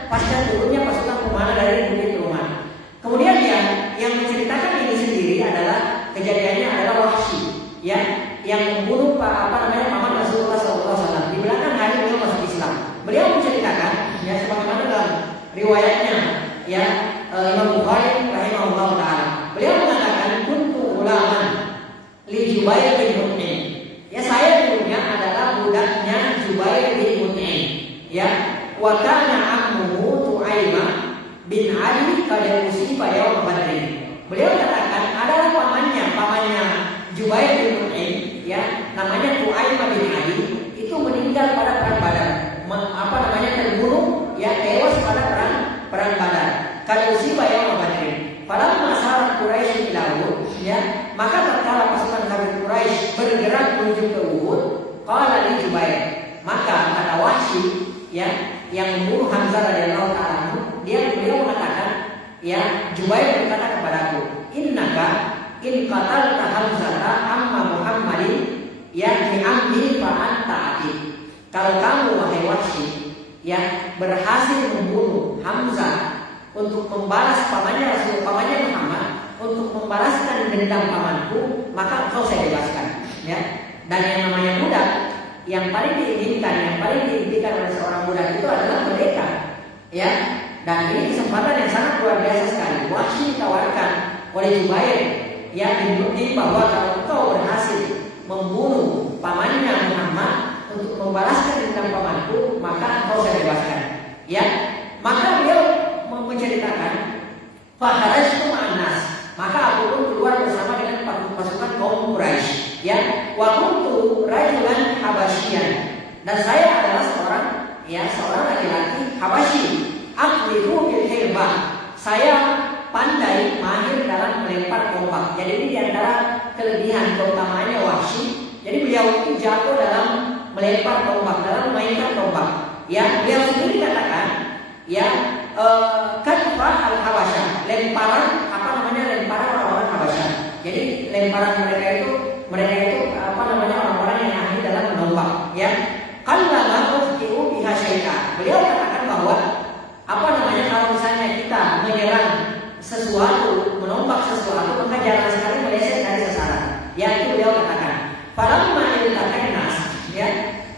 pasca turunnya pasukan pemanah dari Bukit Rumah. Kemudian yang menceritakan ini sendiri adalah kejadiannya adalah Wahsy, yang membunuh paman Rasulullah SAW. Di belakang hari beliau masuk Islam. Beliau menceritakan sebagaimana dalam riwayatnya Imam Bukhari rahimahullah taala. Beliau mengatakan, kuntu ulaman li Jubair bin Mut'im. Saya dulunya adalah budaknya Jubair bin Mut'im. usiba yaum Badrin. Beliau katakan adalah pamannya Jubair bin Mut'im, ya, namanya Tu'aimah bin Ali, itu meninggal pada perang Badar. Terbunuh, ya, tewas pada perang Badar. Kalau usiba yaum Badrin. Pada masalah Quraisy Ilahud, ya, maka tatkala pasukan kafir Quraisy bergerak menuju ke Uhud, qala li Jubair, maka kata Wahsy, ya, yang membunuh Hamzah radhiyallahu ta'ala, beliau mengatakan, ya, Jubair berkata kepadaku, innaka in qatalta Hamzata amma Muhammadin, ya, diambil fa anta ati. Kalau kamu wahai Wahsy, ya, berhasil membunuh Hamzah untuk membalas pamannya Muhammad, untuk membalaskan dendam pamanku, maka engkau saya bebaskan, ya. Dan yang namanya budak, yang paling diinginkan oleh seorang budak itu adalah merdeka, ya. Dan ini kesempatan yang sangat luar biasa sekali. Wahsy ditawarkan oleh Jubair, ya, dibukti bahwa kalau engkau berhasil membunuh pamannya Muhammad untuk membalaskan dendam pamanku, maka engkau saya bebaskan, ya. Maka beliau menceritakan, faharajtu ma'anas, maka aku pun keluar bersama dengan pasukan kaum Quraisy, ya, wa kuntu rajulan habasyian, dan saya adalah seorang laki-laki Habasyi, aqlifu bil hirbah, saya pandai mahir dalam melempar tombak. Jadi ini diantara kelebihan keutamaannya Wahsy. Jadi beliau itu jago dalam melempar tombak, dalam memainkan tombak, ya. Beliau sendiri katakan, ya, kanfa al-Habasyah, lemparan orang-orang Habasyah. Jadi lemparan mereka itu orang-orang yang ahli dalam menombak, ya. Qallama ufti'u biha syai'a. Beliau katakan bahwa kalau misalnya kita menyerang sesuatu, menombak sesuatu, maka jarang sekali meleset dari sasaran. Ya, itu beliau katakan. Falamma iltaqainas, ya.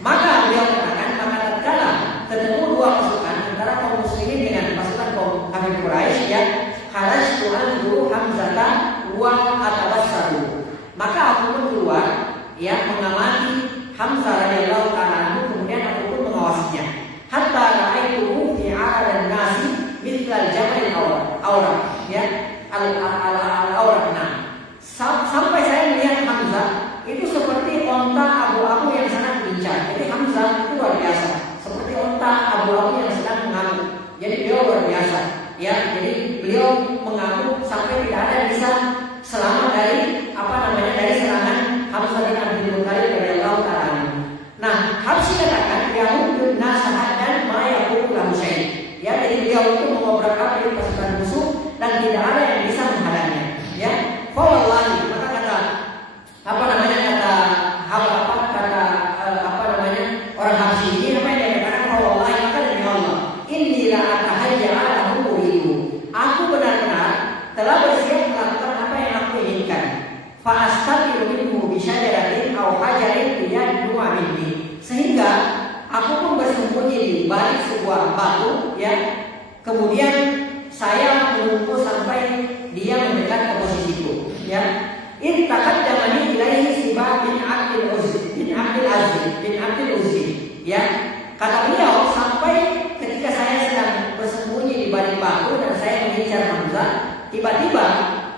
Maka beliau katakan, maka tatkala ketemu dua pasukan antara kaum muslimin dengan pasukan kaum kafir Quraisy, ya, kharajtu anhu Hamzata wa atabassaru. Maka aku pun keluar, ya, mengamati Hamzah radhiyallahu ta'ala, kemudian aku pun mengawasinya. Hatta ra'aituhu fi 'adan nasi mithlal jamal al-awraq, ya, al-awraqna. Sampai saya melihat Hamzah itu seperti onta abu-abu yang sangat lincah. Jadi Hamzah itu luar biasa, seperti onta abu-abu yang sedang mengamuk. Jadi beliau luar biasa, ya. Jadi beliau mengamuk sampai tidak ada yang bisa selamat dari dari serangan Hamzah bin Abdul Muthalib radhiyallahu ta'ala. Nah, Habsyi katakan yahudun nasahat dan mayaqulu lahu syai'. Ya, jadi beliau itu mengobrak-abrik pasukan musuh dan tidak ada yang bisa menghadangnya, ya. Fa wallahi, maka kata orang Habsyi ini, apa yang dia katakan, fa wallahi, maka demi Allah, inni la atahayya ala muridu, aku benar-benar telah bersiap melakukan apa yang aku inginkan. Fa astaqiru minhu bi syajaratin aw hajarin yadnu minni, sehingga aku pun bersembunyi di balik sebuah batu, ya. Kemudian saya menunggu sampai dia mendekat ke posisiku, ya. In taqaddamani ilaihi Siba bin Abdul Uzzi, ya. Kata beliau, sampai ketika saya sedang bersembunyi di balik batu dan saya mengincar Hamzah, tiba-tiba,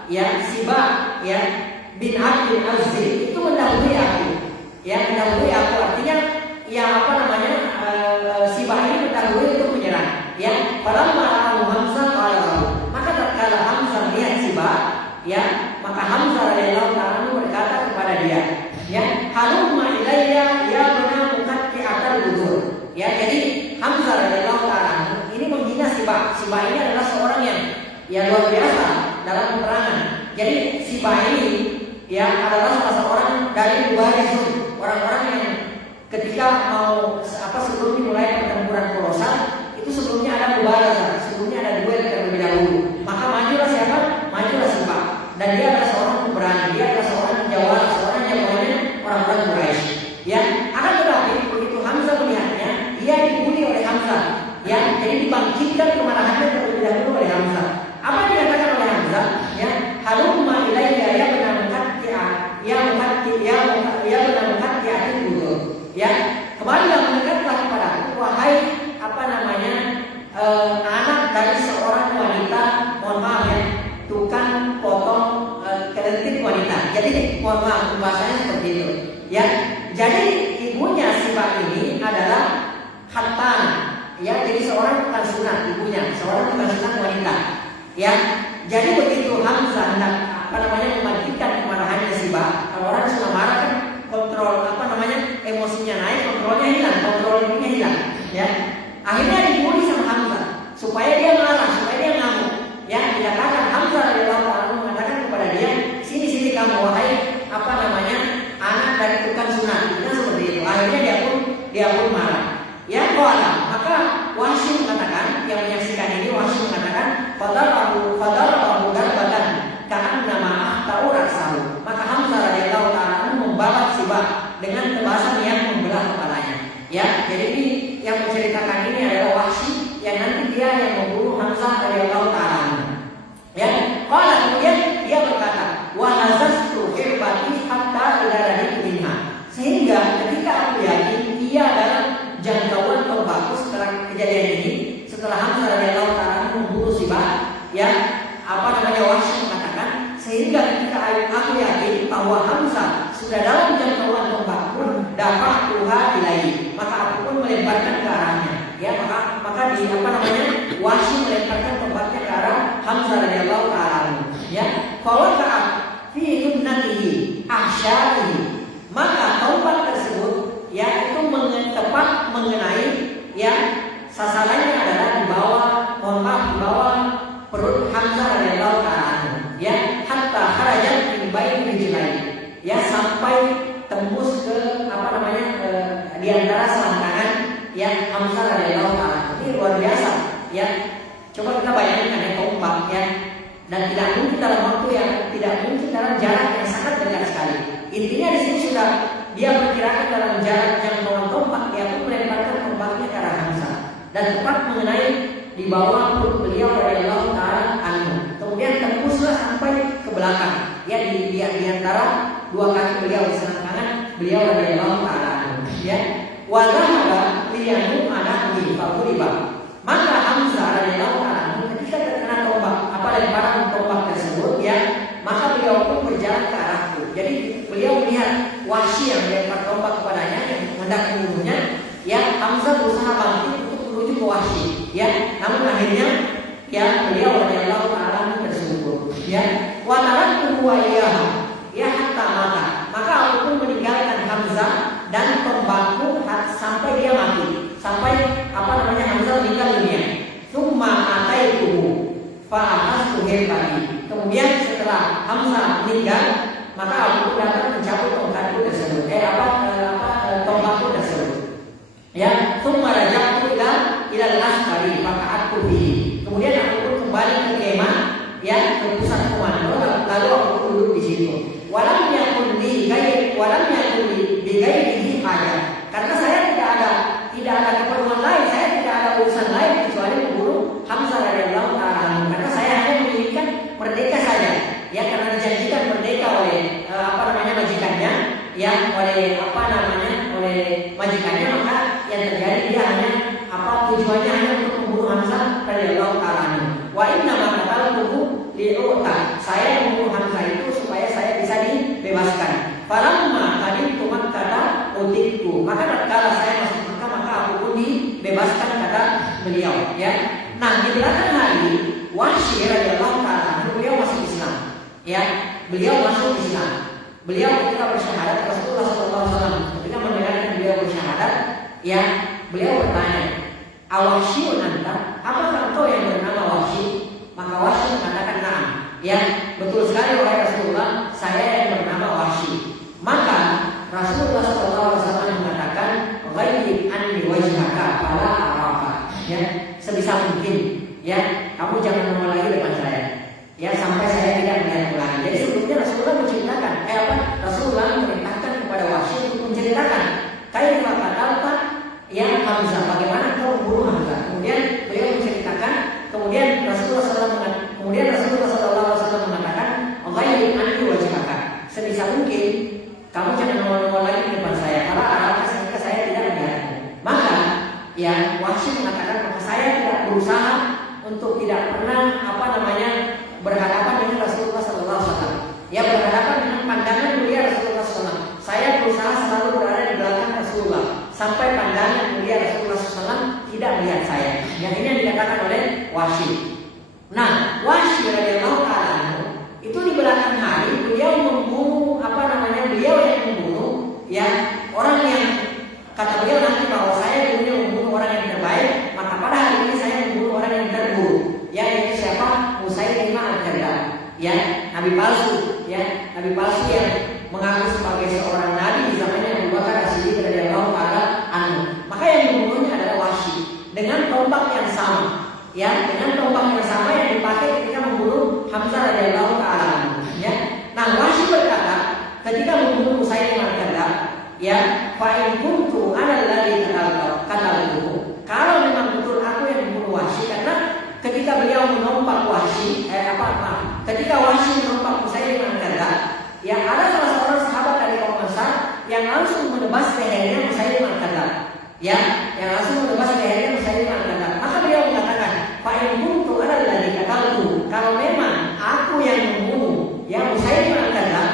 ya, Siba, ya, bin Abdul Uzzi itu mendahului aku, ya, artinya, ya, Siba ini mendahului untuk menyerang, ya. Falamma Hamzah qala, maka tatkala Hamzah melihat Siba, ya, maka Hamzah radhiyallahu ta'ala berkata kepada dia, ya, halumma ilayya ya bana muqatti'atal budur. Ya, jadi Hamzah radhiyallahu ta'ala ini menghina Siba. Siba ini adalah seorang yang, ya, luar biasa dalam peperangan. Jadi Siba ini, ya, adalah salah seorang dari Mubarizun, orang-orang yang ketika mau sebelum dimulai pertempuran kolosal itu sebelumnya ada mubarazah, sebelumnya ada duel terlebih dahulu. Maka majulah siapa? Majulah Siba. Dan dia adalah seorang pemberani, dia adalah seorang jawab, seorang jagoannya orang-orang Quraisy. Ya, akan tetapi begitu Hamzah melihatnya, dia dibuli oleh Hamzah. Ya, jadi dibangkitkan kemarahannya terlebih dahulu oleh Hamzah. Apa yang dikatakan oleh Hamzah? Ya, halumma ilayya ya benar ya, kembalilah mendekatlah kepadaku, wahai anak dari seorang wanita, mohon maaf, ya, Jadi mohon maaf bahasanya seperti itu. Ya, jadi ibunya Sibah ini adalah khattan. Ya, jadi seorang tukang sunat ibunya, seorang tukang sunat wanita. Ya, jadi begitu Hamzah hendak membangkitkan kemarahannya Sibah. Kalau orang sudah marah kan kontrol emosinya naik, kontrolnya hilang, kontrol ibunya hilang. Ya, akhirnya dibully sama Hamzah supaya dia marah, supaya dia ngamuk. Ya, dikatakan Hamzah radhiyallahu anhu mengatakan kepada dia, sini kamu wahai anak dari tukang sunat. Nah, seperti itu. Akhirnya dia pun marah. Ya, maka Wahsy mengatakan, yang menyaksikan ini Wahsy mengatakan, fadarahu darbatan ka'annama ahtau ra'sahu. Maka Hamzah radhiyallahu ta'ala membabat Sibah dengan tebasan yang membelah kepalanya. Ya, jadi ini yang menceritakan ini adalah Wahsy yang nanti dia yang membunuh Hamzah radhiyallahu ta'ala. Ya, kemudian dia berkata, wa hazastu hirbati hatta ila raditu minha. Sehingga ketika aku yakin dia adalah jangkauan tombakku setelah kejadian ini, setelah Hamzah radhiyallahu ta'ala membunuh Sibah, ya, Wahsy mengatakan, sehingga ketika aku yakin bahwa Hamzah sudah dalam jangkauan tombakku, dafa'tuha ilaihi, maka aku pun melemparkan ke arahnya. Ya, maka Wahsy melemparkan tombaknya ke arah Hamzah radhiyallahu ta'ala. Ya, fawaqa'a fi sunnatihi ahsyaihi, maka tombak tersebut ya itu tepat mengenai ya sasarannya adalah di bawah perut Hamzah radhiyallahu ta'ala. Ya, hatta kharajat min baini rijlaihi, ya sampai tembus ke di antara selangkangan ya Hamzah radhiyallahu ta'ala. Ini luar biasa ya. Coba kita bayangkan ya tombak ya, dan tidak mungkin dalam waktu yang tidak mungkin dalam jarak yang sangat dekat sekali. Intinya di sini sudah dia perkirakan dalam jarak jangkauan tombak, dia pun melemparkan tombaknya ke arah Hamzah dan tepat mengenai di bawah perut beliau radhiyallahu ta'ala anhu. Kemudian tembuslah sampai ke belakang ya, di antara dua kaki beliau, di selangkangan beliau radhiyallahu ta'ala anhu. Ya, wa dhahaba liyanu anakhi faquriba. Maka Hamzah radhiyallahu ta'ala ketika terkena lemparan tombak tersebut ya, maka beliau pun berjalan ke arahku. Jadi beliau melihat Wahsy yang melempar tombak kepadanya yang hendak membunuhnya. Ya, Hamzah berusaha bangkit untuk menuju ke Wahsy. Ya, namun akhirnya ya beliau radhiyallahu ta'ala tersungkur. Ya, wa taraktuhu wa iyyaha ya hatta mata. Maka aku pun meninggalkan Hamzah dan tombakku sampai dia mati, sampai Hamzah meninggal dunia. Tsumma ataituhu fa'ahastu hirbati. Kemudian setelah Hamzah meninggal, maka aku pun datang mencabut tongkatku tersebut, tombakku tersebut. Ya, tsumma raja'tu ila al-askari faqa'attu bihi. Kemudian aku pun kembali ke kemah, ya, ke pusat komando, lalu aku pun duduk di situ. Walam yakun bi ghairihi hajat. Karena saya tidak ada keperluan lain, saya tidak ada urusan lain kecuali membunuh Hamzah radhiyallahu ta'ala. Karena saya hanya menginginkan merdeka saja. Ya, karena dijanjikan merdeka oleh majikannya, ya, oleh majikannya, maka yang terjadi dia hanya tujuannya hanya untuk membunuh Hamzah radhiyallahu ta'ala. Wa inna ma qataltuhu li'uta. Saya membunuh Hamzah itu supaya saya bisa dibebaskan. Falamma qadimtu Makkah utiktu. Maka tatkala saya masuk Makkah, maka aku pun dibebaskan, kata beliau. Ya. Nah, di belakang hari Wahsy radhiyallahu ta'ala beliau masuk Islam. Ya, beliau masuk Islam. Beliau ketika bersyahadat Rasulullah SAW, ketika mendengarkan beliau bersyahadat, ya, beliau bertanya, "Awahsyun anta? Apakah engkau yang bernama Wahsy?" Maka Wahsy mengatakan, "Na'am." Ya, betul sekali wahai Rasulullah, saya yang bernama Wahsy. Maka Rasulullah SAW mengatakan, "Ghayyib anni wajhaka fala araka." Ya, sebisa mungkin, ya, kamu jangan nongol lagi depan saya. Ya, sampai saya tidak melihat lagi. Jadi sebelumnya Rasulullah menceritakan, Rasulullah memerintahkan kepada Wahsy untuk menceritakan kaifa qatalta ya Hamzah, bagaimana kau membunuh Hamzah. Kemudian beliau menceritakan, kemudian Rasulullah SAW mengatakan, "Ghayyib anni wajhaka." Sebisa mungkin kamu jangan nongol lagi di depan saya, karena arahnya sehingga saya tidak melihatmu. Maka ya Wahsy mengatakan, maka saya tidak berusaha untuk tidak pernah berhadapan dengan Rasulullah SAW. Ya, berhadapan dengan pandangan melihat saya. Yang ini yang dikatakan oleh Wahsy. Nah, Wahsy radhiyallahu ta'ala anhu itu di belakang hari beliau membunuh beliau yang membunuh ya orang yang kata beliau nanti bahwa saya dulunya membunuh orang yang terbaik, maka pada hari ini saya membunuh orang yang terburuk. Ya, itu siapa? Musailimah al-Kadzdzab. Ya, nabi palsu. Ya, nabi palsu yang mengaku sebagai seorang nabi di zamannya Abu Bakar As-Siddiq radhiyallahu ta'ala anhu. Maka yang membunuhnya adalah Wahsy dengan tombak yang sama. Ya, dengan tombak yang sama yang dipakai ketika membunuh Hamzah radhiyallahu ta'ala anhu. Ya. Nah, Wahsy berkata ketika membunuh Musailimah al-Kadzdzab, ya, fa in kuntu ana alladhi qataltuhu. Kalau memang betul aku yang membunuh Wahsy, karena ketika beliau menompak Wahsy, ketika Wahsy menompak Musailimah al-Kadzdzab, ya ada salah seorang sahabat dari kaum Ansar yang langsung menebas lehernya Musailimah al-Kadzdzab. Ya, yang langsung menebas lehernya Musailimah al-Kadzdzab. Maka beliau mengatakan, fa in kuntu ana alladhi qataltuhu. Kalau memang aku yang membunuh ya Musailimah al-Kadzdzab,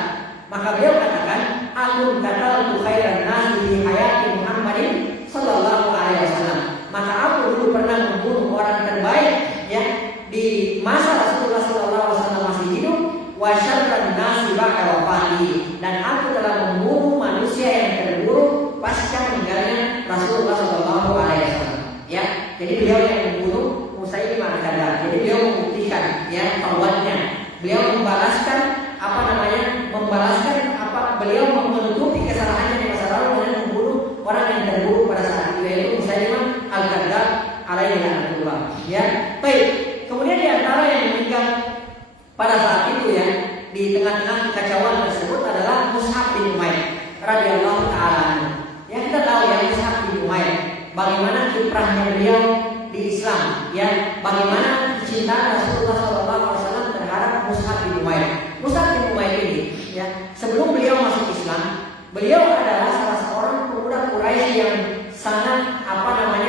maka beliau katakan, aku qataltu khairan nasi fi hayati Muhammadin sallallahu alaihi wasallam. Maka aku dulu pernah membunuh orang terbaik ya di masa Rasulullah sallallahu alaihi wasallam masih hidup, wa syarran nasi ba'da wafatihi, dan aku telah membunuh manusia yang terburuk pasca meninggalnya Rasulullah sallallahu alaihi wasallam. Ya, jadi beliau yang membunuh Musailimah al-Kadzdzab. Jadi beliau membuktikan ya taubatnya. Beliau beliau menutupi kesalahannya di masa lalu dengan membunuh orang yang terburuk pada saat itu, yaitu Musailimah al-Kadzdzab alaihi laknatullah. Ya, baik. Kemudian di antara yang meninggal pada saat itu ya, di tengah-tengah kekacauan tersebut adalah Mus'ab bin Umair radhiyallahu ta'ala anhu. Ya, kita tahu ya Mus'ab bin Umair bagaimana kiprahnya beliau di Islam, ya, bagaimana kecintaan Rasulullah SAW terhadap Mus'ab bin Umair. Mus'ab bin Umair ini, ya, sebelum beliau masuk Islam, beliau adalah salah seorang pemuda Quraisy yang sangat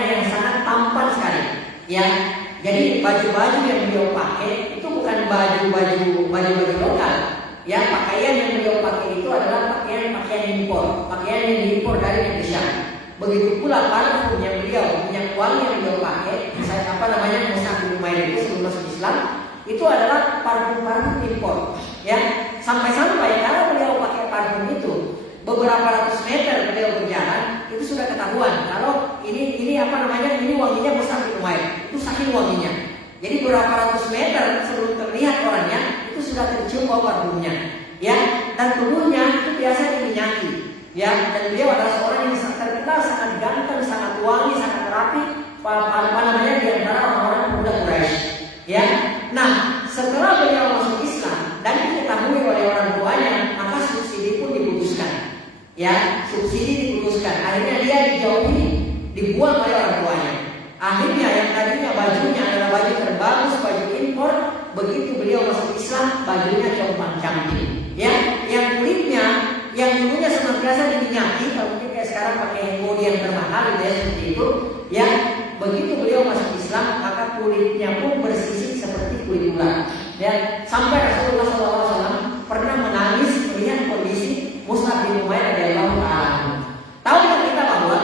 yang sangat tampan sekali, ya. Jadi baju-baju yang beliau pakai itu bukan baju-baju lokal, ya. Pakaian yang beliau pakai itu adalah pakaian impor, pakaian yang diimpor dari Indonesia. Begitu pula parfum yang beliau, minyak wangi yang beliau pakai, Mus'ab bin Umair itu sebelum masuk Islam, itu adalah parfum impor, ya. Sampai-sampai kalau beliau pakai parfum itu, beberapa ratus meter beliau berjalan, itu sudah ketahuan kalau ini wanginya Mus'ab bin Umair, itu saking wanginya. Jadi beberapa ratus meter sebelum terlihat orangnya, itu sudah tercium bau parfumnya, ya. Dan tubuhnya itu biasa diminyaki, ya. Dan beliau adalah seorang yang sangat terkenal, sangat ganteng, sangat wangi, sangat rapi, di antara orang-orang pemuda Quraisy, ya. Nah, setelah beliau masuk Islam dan diketahui oleh orang tuanya, maka subsidi pun diputuskan, ya. Subsidi diputuskan. Akhirnya dia dijauhi, dibuang oleh orang tuanya. Akhirnya yang tadinya bajunya adalah baju terbagus, baju impor, begitu beliau masuk Islam, bajunya compang-camping, ya. Yang kulitnya yang dulunya senantiasa diminyaki, kalau mungkin kayak sekarang pakai body yang termahal, ya, seperti itu, ya. Begitu beliau masuk Islam, maka kulitnya pun bersisik seperti kulit ular, ya. Sampai Rasulullah SAW pernah menangis melihat kondisi Mus'ab bin Umair radhiyallahu ta'ala anhu. Tahukah kita bahwa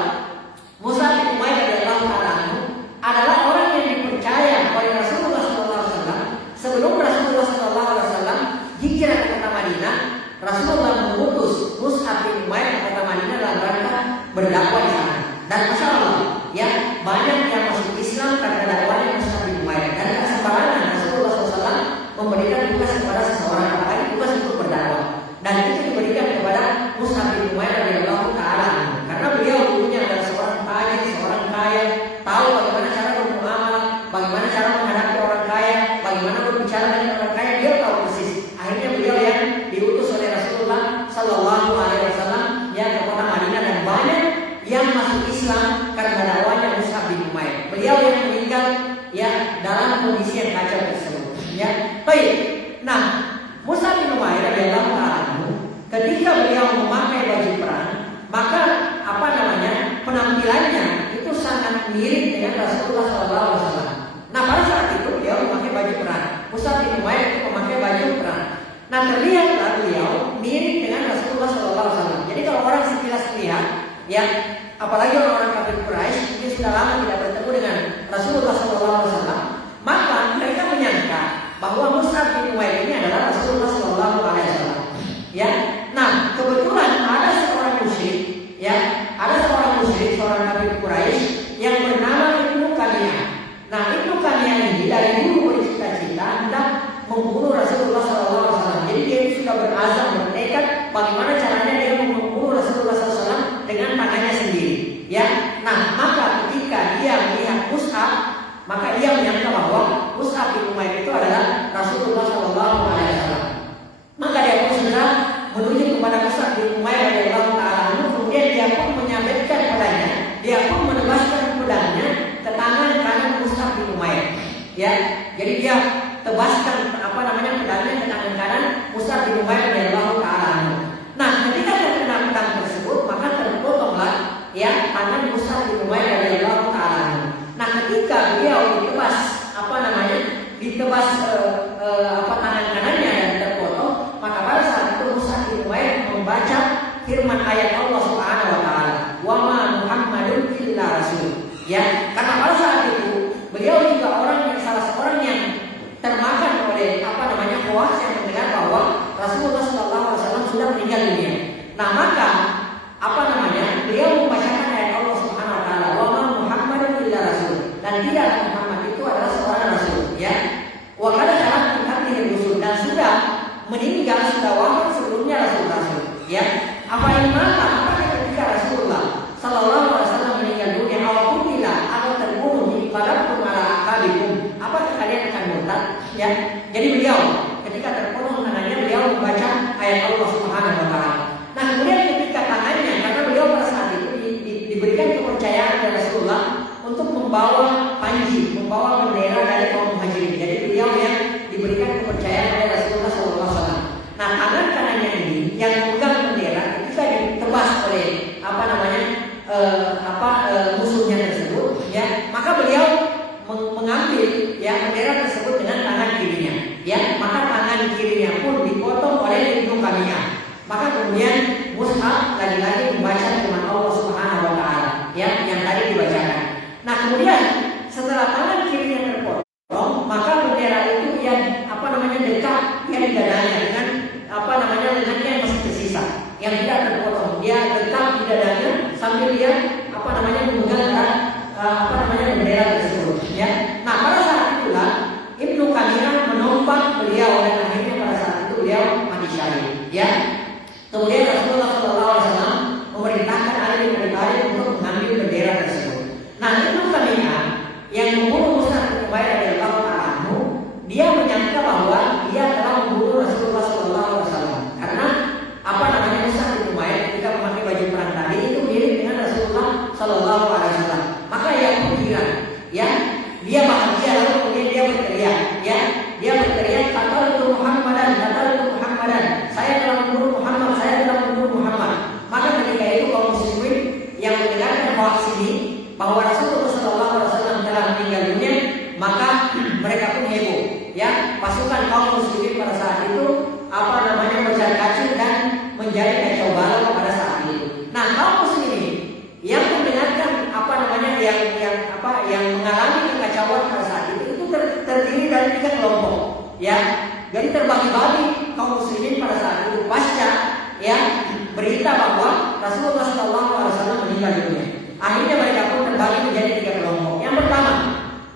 Mus'ab bin Umair radhiyallahu ta'ala anhu adalah orang yang dipercaya oleh Rasulullah SAW sebelum Rasulullah SAW hijrah ke kota Madinah. Rasulullah mengutus Mus'ab bin Umair ke kota Madinah dalam rangka berdakwah di sana. Dan masya Allah, ya, banyak yang masuk Islam karena dakwahnya Mus'ab bin Umair. Dan tidak sembarangan Rasulullah SAW memberikan tugas kepada seseorang, apalagi tugas untuk berdakwah. Dan itu diberikan kepada Mus'ab bin Umair radhiyallahu ta'ala anhu. Karena beliau dulunya adalah seorang tajir, seorang kaya, tahu bagaimana cara bermuamalah, bagaimana cara menghadapi orang kaya, bagaimana berbicara dengan orang kaya, beliau tahu persis. Akhirnya beliau yang diutus oleh Rasulullah Sallallahu Alaihi Wasallam ya ke kota Madinah, dan banyak yang masuk Islam karena dakwahnya Mus'ab bin Umair. Beliau yang meninggal ya dalam kondisi yang kacau tersebut, ya. Baik. Nah, Mus'ab bin Umair radhiyallahu ta'ala anhu ketika beliau memakai baju perang, maka penampilannya itu sangat mirip dengan Rasulullah SAW. Nah, pada saat itu beliau memakai baju perang. Mus'ab bin Umair itu memakai baju perang. Nah, terlihatlah beliau mirip dengan Rasulullah SAW. Jadi kalau orang sekilas lihat, ya, apalagi orang-orang kafir Quraisy mungkin sudah lama tidak bertemu dengan Rasulullah SAW, maka mereka menyangka bahwa Mus'ab bin Umair ini adalah Rasulullah SAW. Ya, nah kebetulan ada seorang musyrik, ya, seorang kafir Quraisy yang bernama Ibnu Qamiyah. Nah, Ibnu Qamiyah ini dari dulu bercita-cita hendak membunuh Rasulullah SAW. Jadi dia sudah berazam, bertekad bagaimana caranya dia membunuh Rasulullah SAW dengan tangannya sendiri. Ya, nah maka ketika dia melihat Mus'ab, maka ia menyangka bahwa Mus'ab bin Umair itu adalah Rasulullah SAW. Maka dia pun segera menuju kepada Mus'ab bin Umair radhiyallahu ta'ala. Kemudian dia pun menyabetkan padanya, dia pun menebaskan pedangnya ke tangan kanan Mus'ab bin Umair. Ya, jadi dia tebaskan pedangnya ke tangan kanan Mus'ab bin Umair radhiyallahu ta'ala. Nah, ketika terkena pedang tersebut, maka terpotonglah ya tangan Mus'ab bin Umair radhiyallahu ta'ala. Nah, ketika beliau ditebas tangan kanannya dan terpotong, maka pada saat itu Mus'ab bin Umair membaca firman ayat Allah Subhanahu wa taala, "Wa ma Muhammadun illa rasul." Ya, karena pada saat itu beliau juga salah seorang yang termakan oleh hoaks yang mendengar bahwa Rasulullah SAW sudah meninggal dunia. Nah, maka beliau membacakan ayat Allah Subhanahu wa taala, "Wa ma Muhammadun illa rasul." Dan tidak Muhammad itu adalah seorang rasul, ya. Wa qad khalaqna qablihi rusul, dan sudah meninggal, sudah wafat sebelumnya rasul-rasul, ya. Apakah ketika Rasulullah sallallahu alaihi wasallam meninggal dunia, atau terbunuh di qadamtum ala aqabikum, apakah kalian akan murtad? Ya. Jadi beliau ketika terpotong tangannya, beliau membaca ayat Allah Subhanahu wa taala. Nah, kemudian ketika tangannya, karena beliau pada saat itu diberikan kepercayaan oleh Rasulullah untuk membawa panji, membawa bendera dari kaum Muhajirin. Jadi beliau yang diberikan kepercayaan oleh Rasulullah SAW. Nah, tangan kanannya ini yang memegang bendera ketika ditebas oleh musuhnya tersebut, ya, maka beliau mengambil ya bendera tersebut dengan tangan kirinya, ya, maka tangan kirinya pun dipotong oleh Ibnu Qamiyah. Maka kemudian Mus'ab lagi-lagi membaca firman Allah Subhanahu wa taala, ya, yang tadi dibacakan. Nah, kemudian setelah tangan kirinya terpotong, maka bendera itu yang dekat yang di dadanya dengan lengannya yang masih tersisa, yang tidak terpotong. Dia dekat di dadanya sambil dia memegang bendera tersebut, ya. Nah, pada saat itulah Ibnu Qamiyah menompak beliau dan akhirnya pada saat itu beliau mati syahid, ya. Kemudian Rasulullah SAW memerintahkan Ali bin Abi Thalib untuk mengambil bendera tersebut. Nah, Ibnu Qamiyah yang membunuh Mus'ab bin Umair radhiyallahu ta'ala, dia menyangka bahwa dia telah membunuh Rasulullah SAW karena Mus'ab bin Umair ketika memakai baju perang tadi itu mirip dengan Rasulullah SAW. Maka ia pun heran, ya, dia bahagia, lalu kemudian dia berteriak, ya, "Qataltu Muhammadan, saya telah membunuh Muhammad." Maka ketika itu kaum muslimin yang mendengarkan hoaks ini bahwa Rasulullah SAW telah meninggal dunia, maka mereka pun heboh, ya. Pasukan kaum muslimin pada saat itu bercak-cacing dan menjadi kacau balau pada saat itu. Nah, kaum muslimin yang mendengarkan yang mengalami kekacauan pada saat itu terdiri dari 3 kelompok, ya. Jadi terbagi-bagi kaum muslimin pada saat itu pasca, ya, berita bahwa Rasulullah SAW meninggal dunia. Akhirnya mereka pun terbagi menjadi 3 kelompok. Yang pertama,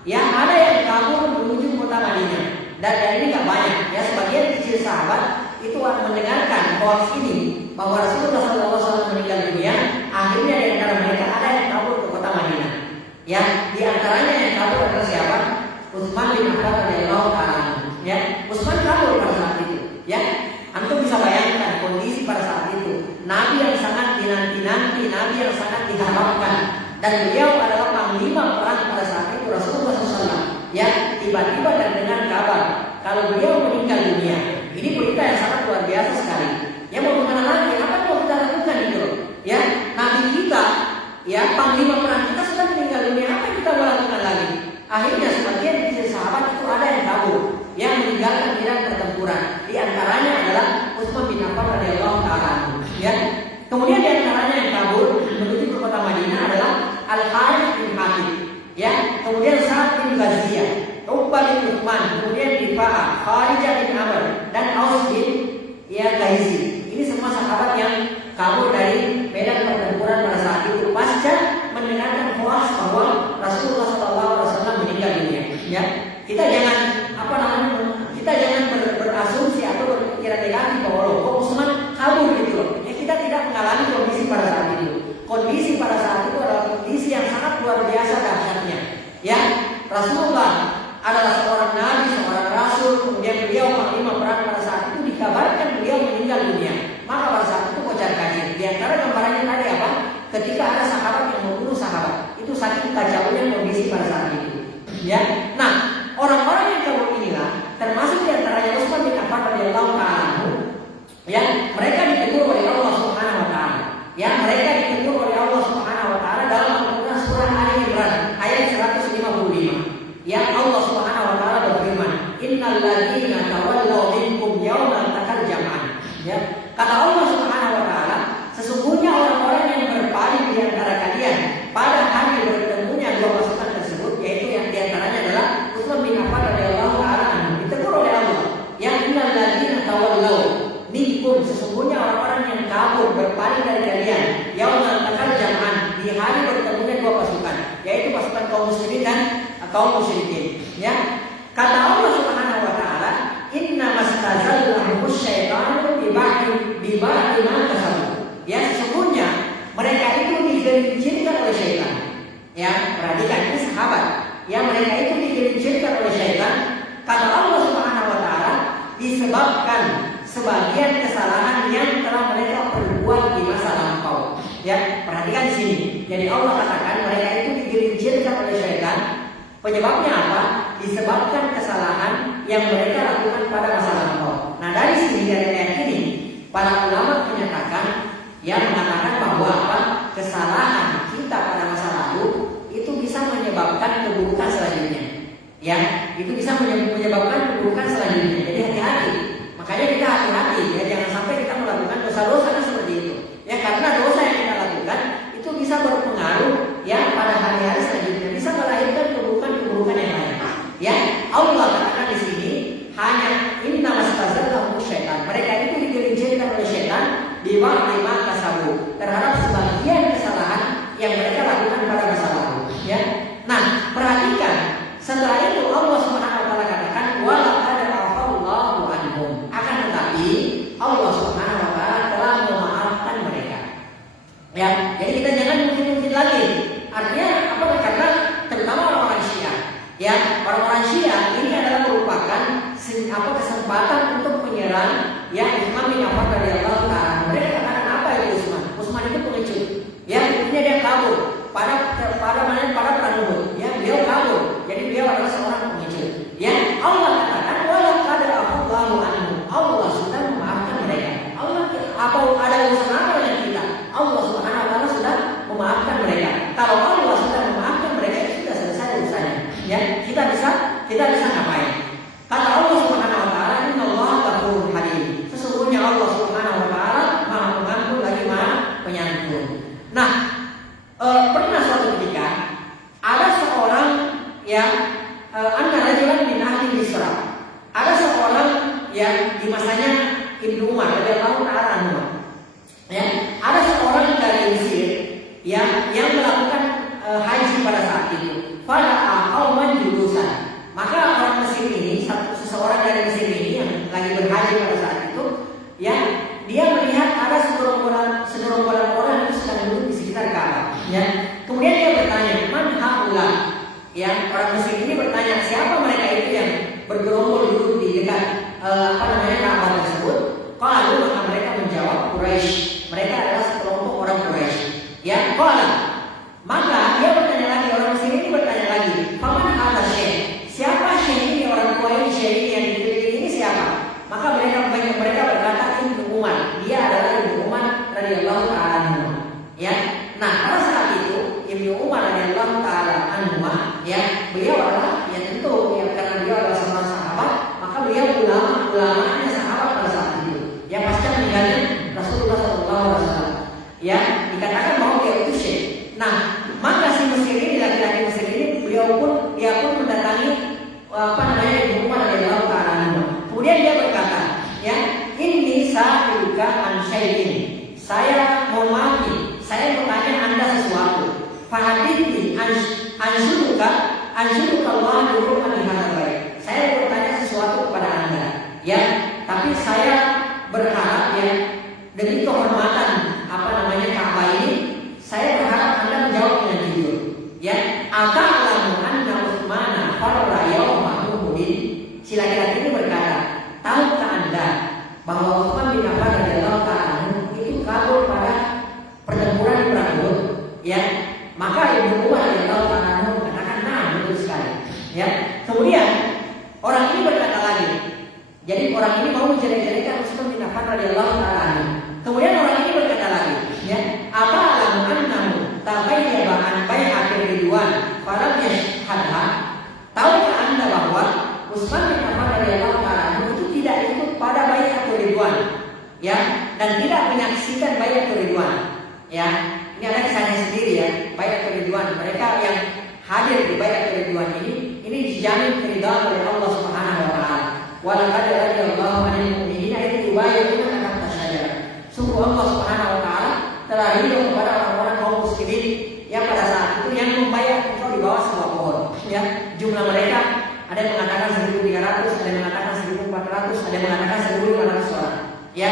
ya, ada yang kabur menuju kota Madinah, dan ini nggak banyak, ya. Sebagian kecil sahabat itu mendengarkan hoaks ini bahwa Rasulullah SAW meninggal dunia. Akhirnya di antara mereka ada yang kabur ke kota Madinah, ya. Di antaranya yang kabur adalah siapa? Utsman bin Affan radhiyallahu ta'ala, ya. Utsman kabur pada saat itu, ya. Antum bisa bayangkan kondisi pada saat itu. Nabi yang sangat dinanti-nanti, Nabi yang sangat diharapkan, dan beliau adalah panglima perang pada saat itu Rasulullah SAW, ya. Tiba-tiba terdengar kabar kalau beliau meninggal dunia. Ini berita yang sangat luar biasa sekali. Ya, mau kemana lagi? Apa yang mau kita lakukan itu? Ya, Nabi kita, ya, panglima perang kita sudah meninggal dunia. Apa yang kita mau lakukan lagi? Akhirnya sebagian dari sahabat itu ada yang kabur, yang meninggalkan medan pertempuran. Di antaranya adalah Utsman bin Affan radhiyallahu ta'ala, ya. Kemudian di antaranya yang kabur menuju ke kemudian Sa'ad bin Ghaziyah, Uqbah bin Uthman, kemudian Rifa'ah, Kharijah bin Amr, dan Aus bin Ghazi. Ini semua sahabat yang kabur dari medan pertempuran pada saat itu pasca mendengarkan hoaks bahwa Rasulullah SAW meninggal dunia. Ya, kita jangan kita jangan berasumsi atau berpikiran negatif bahwa kok Utsman kabur gitu loh. Ya, kita tidak mengalami kondisi pada saat itu. Kondisi pada saat itu adalah kondisi yang sangat luar biasa dahsyatnya. Ya, Rasulullah adalah seorang nabi, seorang rasul, kemudian beliau panglima perang pada saat itu dikabarkan beliau meninggal dunia. Maka pada saat itu kocar kacir. Di antara gambarannya tadi apa? Ketika ada sahabat yang membunuh sahabat, itu saking kacaunya kondisi pada saat itu. Ya, nah orang-orang yang kabur inilah termasuk di antaranya Utsman bin Affan radhiyallahu taala. Ya, mereka ditegur oleh Allah Subhanahu wa taala. Ya, mereka ditegur oleh Allah Subhanahu wa taala dalam Al-Qur'an surah Ali Imran ayat 155. Ya, Allah Subhanahu wa taala berfirman, "Innal ladzina tawallaw minkum yawmal taqal jam'an." Ya, kata Allah Subhanahu wa taala, sesungguhnya orang-orang yang berpaling di antara kalian pada hari bertemunya dua pasukan tersebut, yaitu yang di antaranya adalah Utsman bin Affan radhiyallahu taala anhu, ditegur oleh Allah, "Ya innal ladzina tawallaw minkum," sesungguhnya orang-orang yang kabur berpaling dari kalian, yaumal taqal jam'an, di hari bertemunya dua pasukan, yaitu pasukan kaum muslimin dan kaum musyrikin. Ya, kata Allah Subhanahu wa taala, "Inna mastazallahum syaitanu bi ba'di ma kasabu." Ya, sesungguhnya mereka itu digelincirkan oleh syaitan. Ya, perhatikan ini sahabat. Ya, mereka itu digelincirkan oleh syaitan. Kata Allah Subhanahu wa taala, disebabkan sebagian kesalahan yang telah mereka perbuat di masa lampau. Ya, perhatikan di sini. Jadi Allah katakan mereka itu digelincirkan oleh syaitan. Penyebabnya apa? Disebabkan kesalahan yang mereka lakukan pada masa lampau. Nah, dari sini dari ayat ini, para ulama menyatakan, mengatakan bahwa apa? Kesalahan kita pada masa lalu itu bisa menyebabkan keburukan selanjutnya. Ya, itu bisa menyebabkan keburukan selanjutnya. Jadi hati-hati. Makanya kita hati-hati. Ya, jangan sampai kita melakukan dosa-dosa seperti itu. Ya, karena dosa yang kita lakukan itu bisa berpengaruh ya pada hari-hari selanjutnya, bisa melahirkan keburukan yang lain. Ya, Allah katakan di sini hanya inna mastazallahum syaitan. Mereka itu digelincirkan oleh syaitan di ba'di ma kasabu, terhadap sebagian kesalahan yang mereka lakukan pada masa lalu. Ya. Nah, perhatikan setelah itu Allah Subhanahu wa taala katakan wa laqad afallahu anhum. Akan tetapi Allah Subhanahu wa taala telah memaafkan mereka. Ya, jadi kita jangan mungkin lagi. Artinya apa? Karena terutama orang-orang Syiah. Ya, orang-orang Syiah ini adalah merupakan kesempatan untuk menyerang ya Utsman bin Affan radhiyallahu taala. Mereka katakan apa itu Utsman? Utsman itu pengecut. Ya, intinya dia kabur pada perang Uhud. Ya, beliau kabur. Jadi beliau adalah seorang pengecut. Ya, Allah katakan wala qad afallahu anhum. Allah sudah memaafkan mereka. Allah ada urusan apa dengan kita? Allah Subhanahu wa taala sudah memaafkan mereka. Kalau Allah sudah memaafkan mereka, sudah selesai urusannya. Ya, kita bisa ngapain? Kata Allah Subhanahu wa taala, "Innallaha ghafurur halim." Sesungguhnya Allah Subhanahu wa taala Maha Pengampun lagi Maha Penyantun. Nah, pernah suatu ketika ada seorang yang anna rajulan min ahli Misra. Ada seorang yang di masanya Ibnu Umar radhiyallahu taala anhu. Ya, ada seorang dari Mesir yang melakukan haji pada saat itu. Pada qauman julusan. Maka orang Mesir ini, seseorang dari Mesir ini yang lagi berhaji pada saat itu, ya, dia melihat ada segerombolan orang yang sedang duduk di sekitar Ka'bah. Ya, kemudian dia bertanya, "Man haula?" Ya, orang Mesir ini bertanya, siapa mereka itu yang bergerombol duduk di dekat Ka'bah tersebut? Lalu maka mereka menjawab, Quraisy. Mereka adalah sekelompok orang Quraisy. Ya, maka dia bertanya lagi, orang Mesir ini bertanya lagi, "Faman hadza syekh?" Siapa syekh ini, orang tua ini, syekh ini yang dipilih ini siapa? Maka mereka berkata, Ibnu Umar. Dia adalah Ibnu Umar radhiyallahu taala anhu. Ya. Nah, pada saat itu Ibnu Umar radhiyallahu taala anhu, ya, beliau adalah tentu ya, karena beliau adalah seorang sahabat, maka beliau ulamanya sahabat pada saat itu. Ya, pasca meninggalnya Rasulullah SAW. Ya, dikatakan bahwa dia itu syekh. Nah, maka si Mesir ini, laki-laki Mesir ini, beliau pun Fahadithni ansyuduka Allah di rumah di hal baik. Saya bertanya sesuatu kepada Anda, ya. Tapi saya berharap ya demi kehormatan Ka'bah ini, saya berharap Anda menjawab dengan jujur. Ya, ata'lamu anna Utsmana farra yawma Uhud. Si laki-laki ini berkata, tahukah Anda bahwa Utsman bin Affan radhiyallahu ta'ala itu kabur pada pertempuran di perang Uhud? Ya, maka Ibnu Umar radhiyallahu ta'ala mengatakan, "Nah, betul sekali." Ya. Kemudian orang ini berkata lagi. Jadi orang ini mau menjelek-jelekan Utsman bin Affan radhiyallahu ta'ala. Kemudian orang ini berkata lagi, ya, "Ata'lamu annahu taghayyaba an bai'atir ridwan falam yashhadha." Tahukah Anda bahwa Utsman bin Affan radhiyallahu ta'ala itu tidak ikut pada bai'atul ridwan, ya, dan tidak menyaksikan bai'atul ridwan, ya. Ini adalah kisahnya sendiri ya, bai'atul ridwan. Mereka yang hadir di bai'atul ridwan ini dijamin keridhaan oleh Allah Subhanahu wa taala. Wa laqad radiyallahu 'anil mu'minina idh yubayyi'unaka tahta syajarah. Sungguh Allah Subhanahu wa taala telah ridho kepada orang-orang kaum muslimin yang pada saat itu yang membayar engkau di bawah sebuah pohon. Ya, jumlah mereka ada yang mengatakan 1.300, ada yang mengatakan 1.400, ada yang mengatakan 1.500 orang. Ya,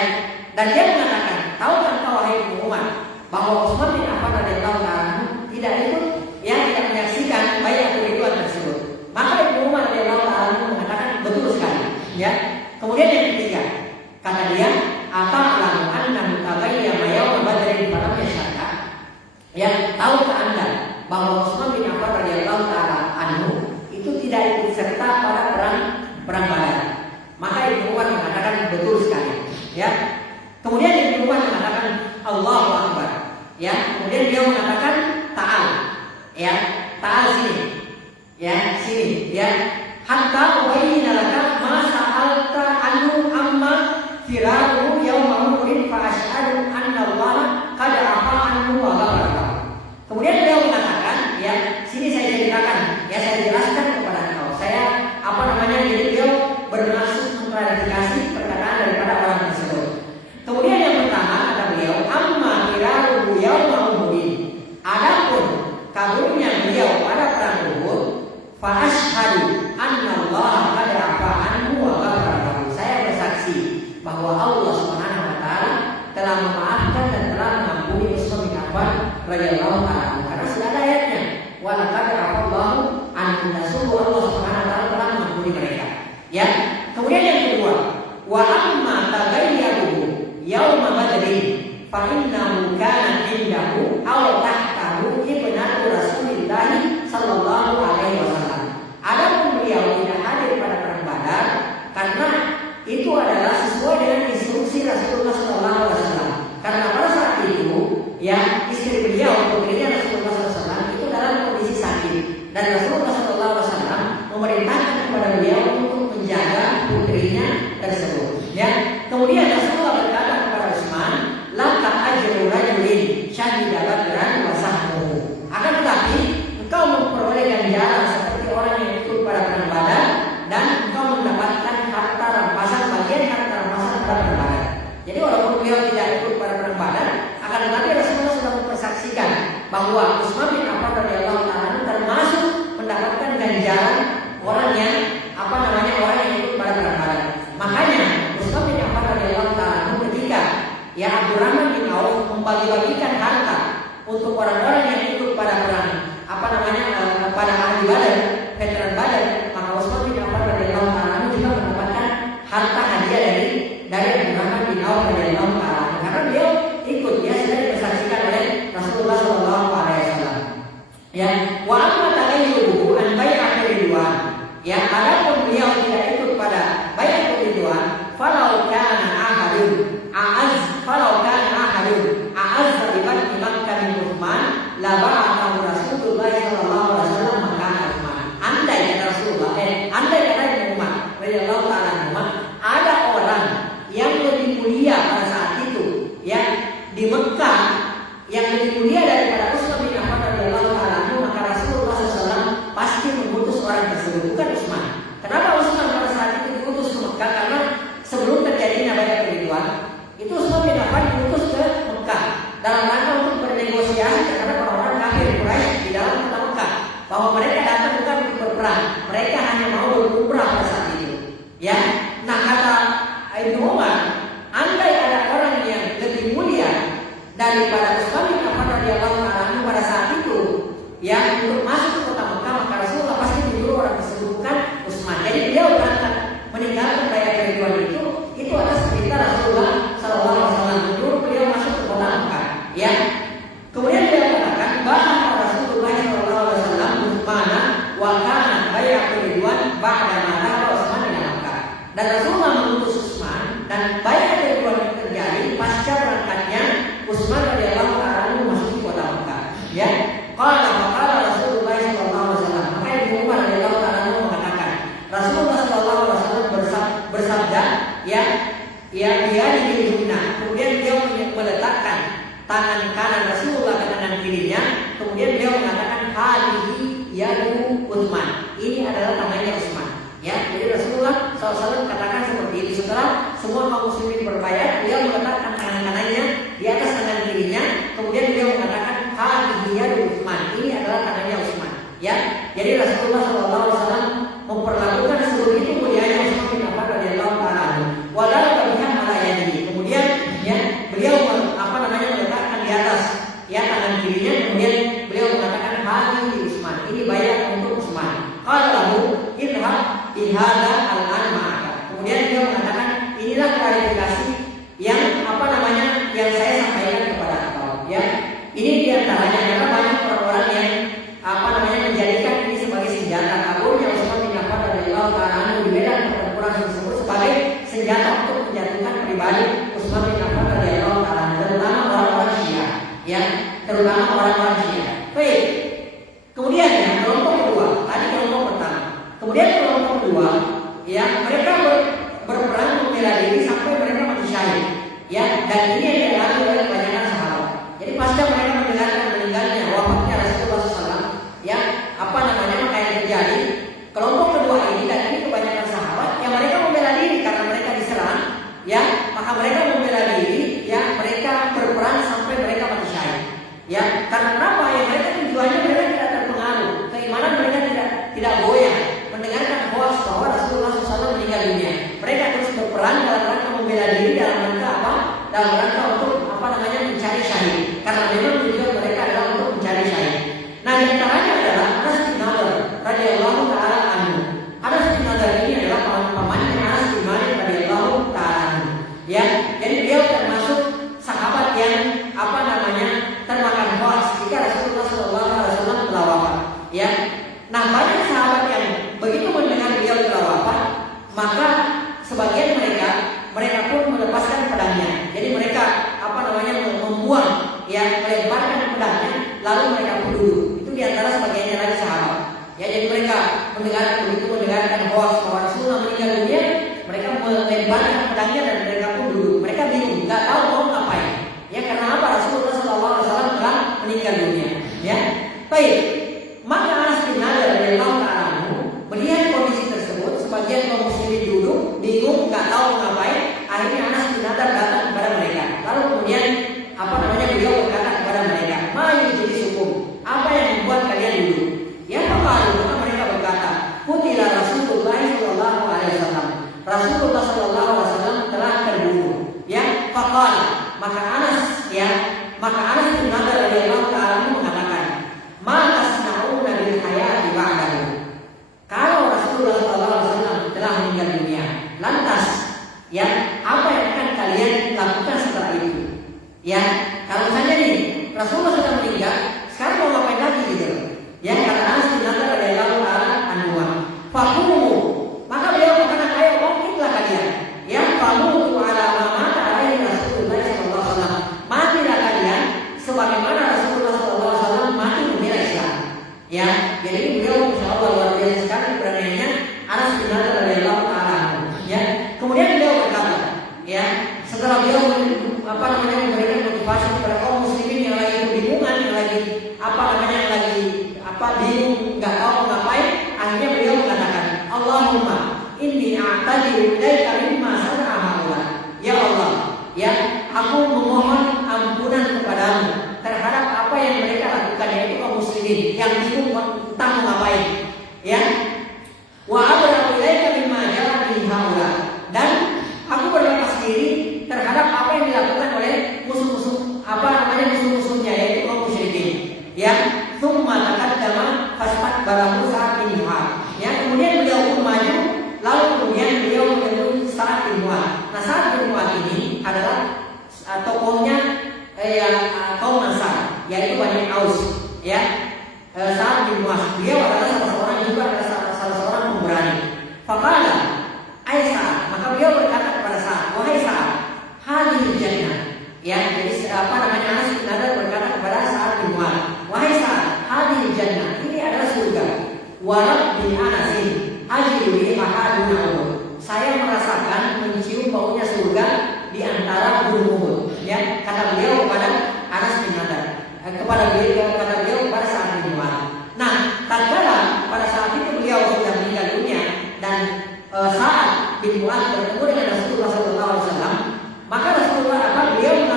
dan dia mengatakan, tahukah engkau wahai Ibnu Umar bahwa Utsman bin Affan radhiyallahu ta'ala tidak ikut, ya, tidak menyaksikan bai'atul ridwan tersebut. Maka Ibnu Umar radhiyallahu ta'ala mengatakan betul sekali. Ya. Kemudian yang ketiga, kata dia, ata'lamu annahu taghayyaba yawma badrin falam yashhadha. Ya, tahukah Anda bahwa Utsman bin Affan radhiyallahu ta'ala anhu itu tidak ikut serta pada perang Badar. Maka Ibnu Umar mengatakan betul sekali. Ya. Kemudian Ibnu Umar mengatakan Allahu Akbar. Ya. Kemudian dia mengatakan ta'al. Ya, ta'al sini. Ya, sini. Ya. Hatta ubayyina laka ma sa'alta anhu amma firaru yawma Uhud fa asyhadu anna Allah qad afa anhu wa ghafara. Kemudian beliau mengatakan, ya, sini saya ceritakan, ya, saya jelaskan kepada engkau. Jadi beliau bermaksud mengklarifikasi perkataan daripada orang tersebut. Kemudian yang pertama kata beliau, amma firaru yawma Uhud. Adapun kaburnya beliau pada perang Uhud, fa asyhadu anna Allah qad afa anhu wa ghafara lahu. Saya bersaksi bahwa Allah Subhanahu wa taala telah memaafkan dan telah mengampuni Utsman bin Affan radhiyallahu taala. Karena sudah ada ayatnya, wa laqad afallahu anhum, sungguh Allah Subhanahu wa taala telah mengampuni mereka. Ya. Kemudian yang kedua, wa amma taghayyabu yauma badrin fa innahu kana indahu aw tahtahu ibnatu Rasulillah sallallahu alaihi wasallam. Adapun beliau tidak hadir pada perang Badar karena itu adalah sesuai dengan instruksi Rasulullah sallallahu alaihi wasallam. Karena pada saat itu, ya, istri beliau, putrinya Rasulullah sallallahu alaihi wasallam itu dalam kondisi sakit dan Rasulullah sallallahu alaihi wasallam memerintahkan kepada beliau untuk menjaga putrinya tersebut. Ya. Kemudian Rasulullah berkata kepada Utsman, "Laka ajru rajulin syahida badran wa sahmuhu." Akan tetapi engkau memperoleh ganjaran seperti orang yang ikut pada perang Badar dan engkau mendapatkan harta rampasan, bagian harta rampasan pada perang Badar. Jadi walaupun beliau tidak ikut pada perang Badar, akan tetapi Rasulullah sudah mempersaksikan bahwa Utsman bin Affan radhiyallahu taala termasuk mendapatkan ganjaran orang yang orang yang ikut pada perang Badar. Makanya Utsman bin Affan radhiyallahu taala ketika, ya, Abdurrahman bin Auf membagi-bagikan harta untuk orang-orang yang ikut pada perang pada ahli Badar, veteran Badar, maka Utsman bin Affan radhiyallahu taala juga mendapatkan harta hadiah dari Abdurrahman bin Auf radhiyallahu taala karena beliau ikut, ya, sudah dipersaksikan oleh Rasulullah sallallahu alaihi wasallam. Ya, wa amma taghayyubu an bai'atir ridwan. Ya, adapun beliau tidak ikut pada bai'atul ridwan, falau kana ahadun a'az bi Makkah min Utsman la ba'athahu Rasulullah sallallahu alaihi wasallam makana Utsman. Andai kata Ibnu Umar radhiyallahu taala ada orang yang lebih mulia pada saat itu, ya, di Mekah yang lebih mulia daripada Utsman bin Affan radhiyallahu taala, maka Rasulullah SAW pasti mengutus orang tersebut, bukan Utsman. Kenapa Utsman pada saat itu diutus ke Mekah? Karena sebelum terjadinya bai'atul ridwan, itu Utsman bin Affan diutus ke Mekah dalam rangka untuk bernegosiasi terhadap orang-orang kafir bahwa mereka datang bukan untuk berperang, mereka hanya mau berumrah pada saat itu. Ya, nah kata Ibnu Umar, andai ada orang yang lebih mulia daripada Utsman bin Affan radhiyallahu anhu pada saat itu, ya untuk masuk ke kota Mekah, maka Rasulullah pasti menyuruh orang tersebut bukan Utsman. Jadi beliau berangkat meninggalkan bayat Ridwan itu atas perintah Rasulullah Sallallahu Alaihi Wasallam, menyuruh beliau masuk ke kota Mekah. Ya, kemudian beliau katakan bahwa Rasulullah Sallallahu Alaihi Wasallam mana wakana bayat Ridwan ba'da mana Utsman bin Affan, dan Rasulullah mengutus Utsman dan bayat Ridwan terjadi pasca berangkatnya Utsman radhiyallahu anhu masuk ke kota Mekah. Ya, qala Rasulullah sallallahu alaihi wasallam, maka Ibnu Umar radhiyallahu anhu mengatakan Rasulullah sallallahu alaihi wasallam bersabda, ya dia dihina. Kemudian beliau meletakkan tangan kanan Rasulullah ke tangan kirinya, kemudian beliau mengatakan hadihi yadu Utsman, ini adalah tangannya Utsman. Ya, jadi Rasulullah SAW katakan seperti itu. Setelah semua kaum muslimin berbayat, beliau meletakkan tangan kanannya di atas tangan kirinya, kemudian beliau mengatakan hadihi yadu Utsman, ini adalah tangannya Utsman. Ya, jadi Rasulullah SAW memperlakukan seluruh itu mulianya Utsman bin Affan radhiyallahu anhu. Walau bagian ala yadihi. Kemudian ya, beliau meletakkan di atas ya tangan kirinya, kemudian beliau mengatakan hadihi Utsman, ini bayat untuk Utsman. Qala lahu idhab bihadza al-an ma'aka. Kemudian beliau mengatakan inilah klarifikasi yang yang saya sampaikan kepada engkau. Ya, ini diantaranya karena banyak orang-orang yang menjadikan ini sebagai senjata kabulnya Utsman bin Affan radhiyallahu anhu di medan pertempuran tersebut sebagai senjata untuk menjatuhkan pribadi Utsman bin Affan radhiyallahu anhu, terutama orang-orang Syiah. Ya, terutama orang-orang Syiah. Baik. Kemudian ya, kelompok kedua, tadi kelompok pertama. Kemudian kelompok kedua, ya mereka berperang membela diri sampai mereka mati syahid. Ya, dan ini yang dialami oleh kebanyakan sahabat. Jadi pasca mereka mendengarkan meninggalnya wafatnya Rasulullah SAW, ya maka yang terjadi kelompok kedua ini, dan ini kebanyakan sahabat yang mereka membela diri karena mereka diserang. Ya, maka mereka membela diri, ya mereka berperang sampai mereka mati syahid. Ya, karena apa? Ya mereka tujuannya mereka tidak terpengaruh, keimanan mereka tidak goyah mendengarkan hoax bahwa Rasulullah SAW meninggal dunia. Mereka terus berperang dalam rangka membela diri, dalam rangka apa? Dalam rangka untuk mencari syahid. Karena memang tujuan mereka adalah untuk mencari syahid. Nah, di antaranya adalah Anas bin Nadhr radhiyallahu taala anhu. Anas bin Nadhr ini adalah pamannya Anas bin Malik radhiyallahu taala anhu. Ya, jadi beliau termasuk sahabat yang termakan hoax ketika Rasulullah SAW telah wafat. Ya, nah banyak sahabat yang begitu mendengar beliau telah wafat, maka sebagian mereka pun melepaskan pedangnya. Jadi mereka membuang, ya melemparkan pedangnya, lalu mereka pun duduk. Itu diantara sebagiannya lagi sahabat. Ya, jadi mereka mendengarkan hoax bahwa Rasulullah meninggal dunia, mereka melemparkan pedangnya dan mereka pun duduk. Mereka bingung, nggak tahu mau ngapain. Ya, karena apa? Rasulullah SAW telah meninggal dunia. Ya, baik. Maka Anas bin Nadhr radhiyallahu anhu melihat kondisi tersebut, sebagian kaum muslimin duduk, bingung, nggak tahu ngapain. Akhirnya Anas bin Nadhr datang kepada mereka. Lalu kemudian beliau berkata kepada mereka, "Ma yujlisukum? Apa yang membuat kalian duduk?" Ya, maka mereka berkata, "Qutila Rasulullah sallallahu alaihi wasallam." Rasulullah sallallahu alaihi wasallam telah terbunuh. Ya, faqala, maka Anas bin Nadhr radhiyallahu ta'ala mengatakan, "Ma tasna'una bil hayati ba'dahu?" Kalau Rasulullah sallallahu alaihi wasallam telah meninggal dunia, lantas ya apa yang akan kalian lakukan setelah itu? Ya, kalau misalnya nih Rasulullah sudah meninggal, sekarang mau ngapain lagi gitu? Ya, kata Anas bin Nadhr radhiyallahu ta'ala anhu, "Faqumu." Maka beliau mengatakan, "Ayo bangkitlah kalian." Ya, faqumu ala ma mata alaihi Rasulullah sallallahu alaihi wasallam. Matilah kalian sebagaimana Rasulullah sallallahu alaihi wasallam mati membela Islam. Ya, jadi beliau insyaallah luar biasa sekali keberaniannya Anas bin Nadhr radhiyallahu ta'ala anhu. Ya, kemudian beliau berkata, ya, setelah beliau memberikan motivasi kepada kaum muslimin yang lagi kebingungan, yang lagi bingung, nggak tahu ngapain, akhirnya beliau mengatakan, "Allahumma inni a'tadiru ilaika mimma sana'a haula." Ya Allah, ya aku memohon ampunan kepadamu terhadap apa yang mereka lakukan, yaitu kaum muslimin muslimin yang bingung entah mau ngapain. Ya. Wa abra'u ilaika mimma jara bihi haula. Dan aku berlepas diri terhadap apa yang dilakukan oleh musuh-musuhnya yaitu kaum musyrikin. Ya. Tsumma taqaddama fastaqbala Musa bin Mu'adz. Ya, kemudian beliau pun maju, lalu kemudian beliau menemui Sa'ad bin Mu'adz. Nah, Sa'ad bin Mu'adz ini adalah tokohnya kaum Ansar, yaitu Bani Aus. Ya, Sa'ad bin Mu'adz beliau adalah salah seorang pemberani. Faqala ai Sa'ad, maka beliau berkata kepada Sa'ad, wahai Sa'ad, hadhihi jannah. Ya, jadi Anas bin Nadar berkata kepada Sa'ad bin Mu'adz, wahai Sa'ad, hadhihi jannah, ini adalah surga. Wa rabbi Anasin ajidu rihaha duna'ud. Saya merasakan mencium baunya surga di antara gunung. Ya, kata beliau kepada Anas bin Nadar, kepada beliau kepada Sa'ad bin Mu'adz. Nah, tatkala pada saat itu beliau sudah meninggal dunia dan Sa'ad bin Mu'adz bertemu dengan Rasulullah SAW, maka beliau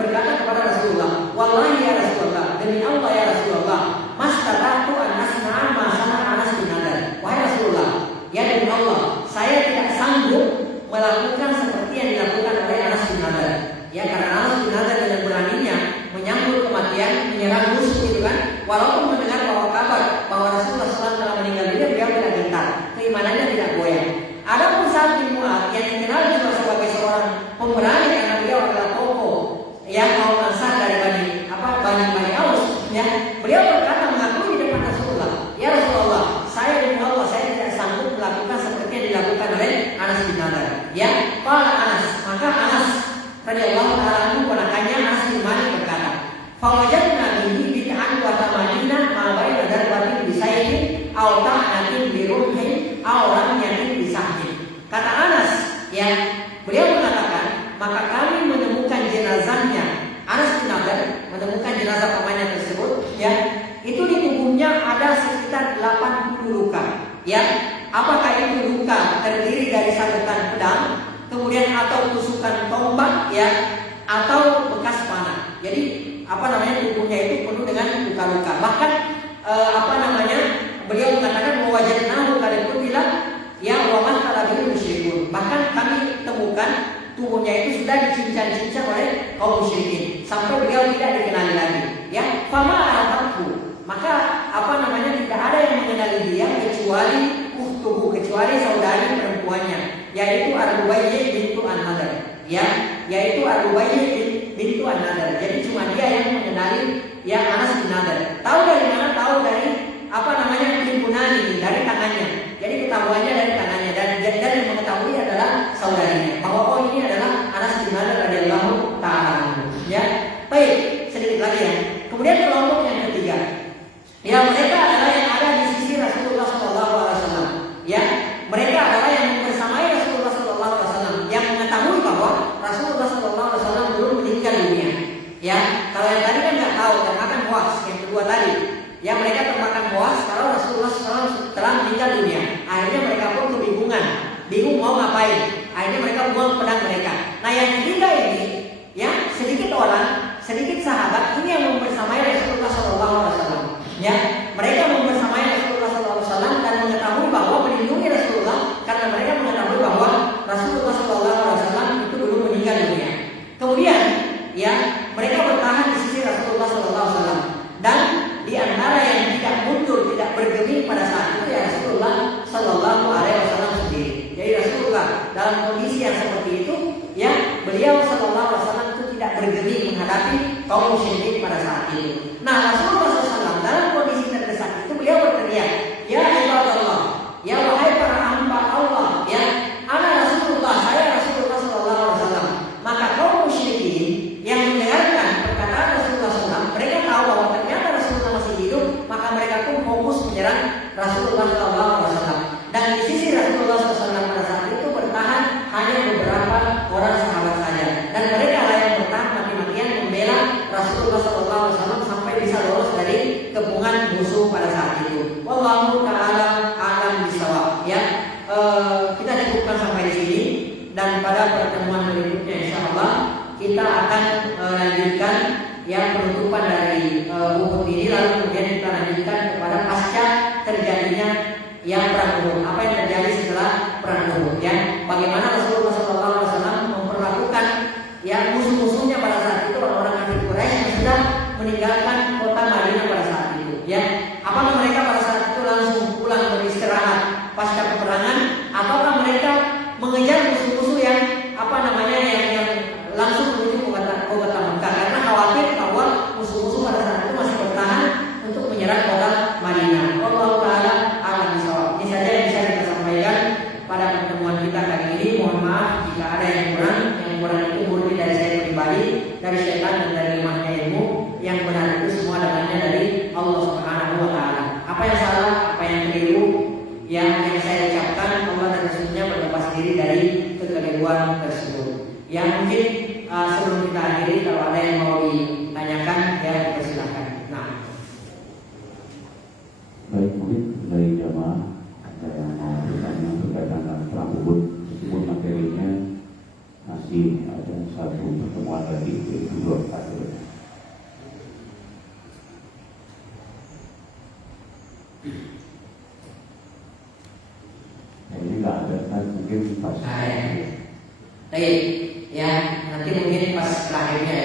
berkata kepada Rasulullah, wallahi ya Rasulullah, demi Allah ya Rasulullah, mastata'tu an asna'a ma sana'a Anas bin Nadar. Wahai Rasulullah, ya demi Allah, saya tidak sanggup melakukan seperti yang dilakukan oleh Anas bin Nadar. Ya, karena Anas bin Nadar dengan beraninya menyambut kematian, menyerang musuh itu kan, walaupun mendengar kabar bahwa Rasulullah SAW telah meninggal dunia, beliau tidak gentar, keimanannya tidak goyah. Adapun Sa'ad bin Mu'adz yang dikenal juga sebagai seorang pemberani karena beliau adalah tokoh yang kaum Ansar dari Bani Aus. Ya, beliau berkata mengakui di depan Rasulullah, ya Rasulullah, saya demi Allah saya tidak sanggup melakukan seperti yang dilakukan oleh Anas bin Nadar. Ya, qala Anas, maka Anas radhiyallahu ta'ala anhu ponakannya Anas bin Malik berkata, fawajadna bihi bid'an wa tamanina ma baina darbatin bisayfin aw ta'natin bi rumhin aw ramyatin bisahmin. Kata Anas, ya, beliau mengatakan, maka kami menemukan jenazahnya Anas bin Nadar, menemukan jenazah pamannya tersebut, ya, itu di tubuhnya ada sekitar 80 luka. Ya, apakah itu luka terdiri dari sabetan pedang, kemudian atau tusukan tombak, ya, atau bekas panah. Jadi tubuhnya itu penuh dengan luka-luka. Bahkan beliau mengatakan wajadnahu qad qutila ya wa man talabihi musyrikun. Bahkan kami temukan tubuhnya itu sudah dicincang-cincang oleh kaum musyrikin sampai beliau tidak dikenali lagi. Ya, fama arafathu, maka tidak ada yang mengenali dia kecuali kecuali saudari perempuannya, yaitu Ar-Rubaiyah bintu An-Nadar. Ya, yaitu Ar-Rubaiyah bintu An-Nadar. Jadi cuma dia yang mengenali ya Anas bin Nadar. Tahu dari mana? Tahu dari himpunani, dari tangannya. Jadi ketahuannya dari tangannya dan yang mengetahui adalah saudarinya bahwa ini adalah Anas bin Nadar radhiyallahu ta'ala. Ya, baik, sedikit lagi ya. Kemudian kelompok yang ketiga, ya, mereka adalah yang ada di sisi Rasulullah SAW. Ya, mereka adalah yang bersamai Rasulullah SAW, yang mengetahui bahwa Rasulullah SAW belum meninggal dunia. Ya, kalau yang tadi kan nggak tahu, termakan hoaks. Yang kedua tadi, ya, mereka termakan hoaks kalau Rasulullah SAW telah meninggal dunia. Akhirnya mereka pun kebingungan, bingung mau ngapain. Akhirnya mereka buang pedang mereka. Nah, yang ketiga ini, ya, sedikit orang, sedikit sahabat ini yang membersamai Rasulullah SAW. Ya, mereka membersamai Rasulullah SAW dan mengetahui bahwa melindungi Rasulullah karena mereka mengetahui bahwa Rasulullah SAW itu belum meninggal dunia. Kemudian, ya, mereka bertahan di sisi Rasulullah SAW dan di antara yang tidak mundur, tidak bergeming pada saat itu ya Rasulullah SAW sendiri. Jadi Rasulullah dalam kondisi yang seperti itu, ya, beliau SAW itu tidak bergeming menghadapi kaum musyrikin pada saat itu. Nah, Rasulullah SAW dalam kondisi terdesak itu beliau berteriak, ya ibadallah, ya wahai para hamba Allah, ya, ana Rasulullah, saya Rasulullah SAW. Maka kaum musyrikin yang mendengarkan perkataan Rasulullah SAW, mereka tahu bahwa ternyata Rasulullah masih hidup, maka mereka pun fokus menyerang Rasulullah SAW. Dan di sisi Rasulullah SAW pada saat itu bertahan hanya beberapa orang sahabat saja, dan mereka lah yang bertahan mati-matian membela Rasulullah SAW sampai bisa lolos dari kepungan musuh pada saat itu. Wallahu ta'ala a'lam bishawab. Ya, kita cukupkan sampai di sini dan pada pertemuan berikutnya insyaallah kita akan lanjutkan yang penutupan dari buku ini, lalu kemudian kita lanjutkan ya perang Uhud. Apa yang terjadi setelah perang Uhud? Ya, bagaimana Rasulullah SAW memperlakukan ya musuh-musuhnya pada saat itu, orang-orang kafir Quraisy yang sudah meninggalkan kota Madinah pada saat itu. Ya, apakah mereka pada saat itu langsung pulang beristirahat pasca peperangan, ataukah mereka mengejar musuh-musuh yang yang langsung menuju kota Mekah, karena khawatir bahwa musuh-musuh pada saat itu masih bertahan untuk menyerang kota Madinah. Allah Taala alam bisawab. Ini saja yang bisa kita sampaikan pada pertemuan kita kali ini. Mohon maaf jika ada yang kurang. Yang kurang itu murni dari saya pribadi, dari syaitan dan dari lemahnya ilmu. Yang benar itu semua datangnya dari Allah Subhanahu Wa Taala. Apa yang salah, apa yang keliru, yang saya ucapkan, Allah dan Rasulnya berlepas diri dari kekeliruan tersebut. Yang mungkin sebelum kita akhiri, kalau ada yang mau ditanyakan, ya persilahkan. Nah, baik, mungkin dari jamaah ada yang mau bertanya berkaitan dengan perang Uhud, meskipun materinya masih ada satu pertemuan lagi, yaitu 2 kali. Ini nggak ada, kan mungkin pas. baik, ya nanti mungkin pas terakhirnya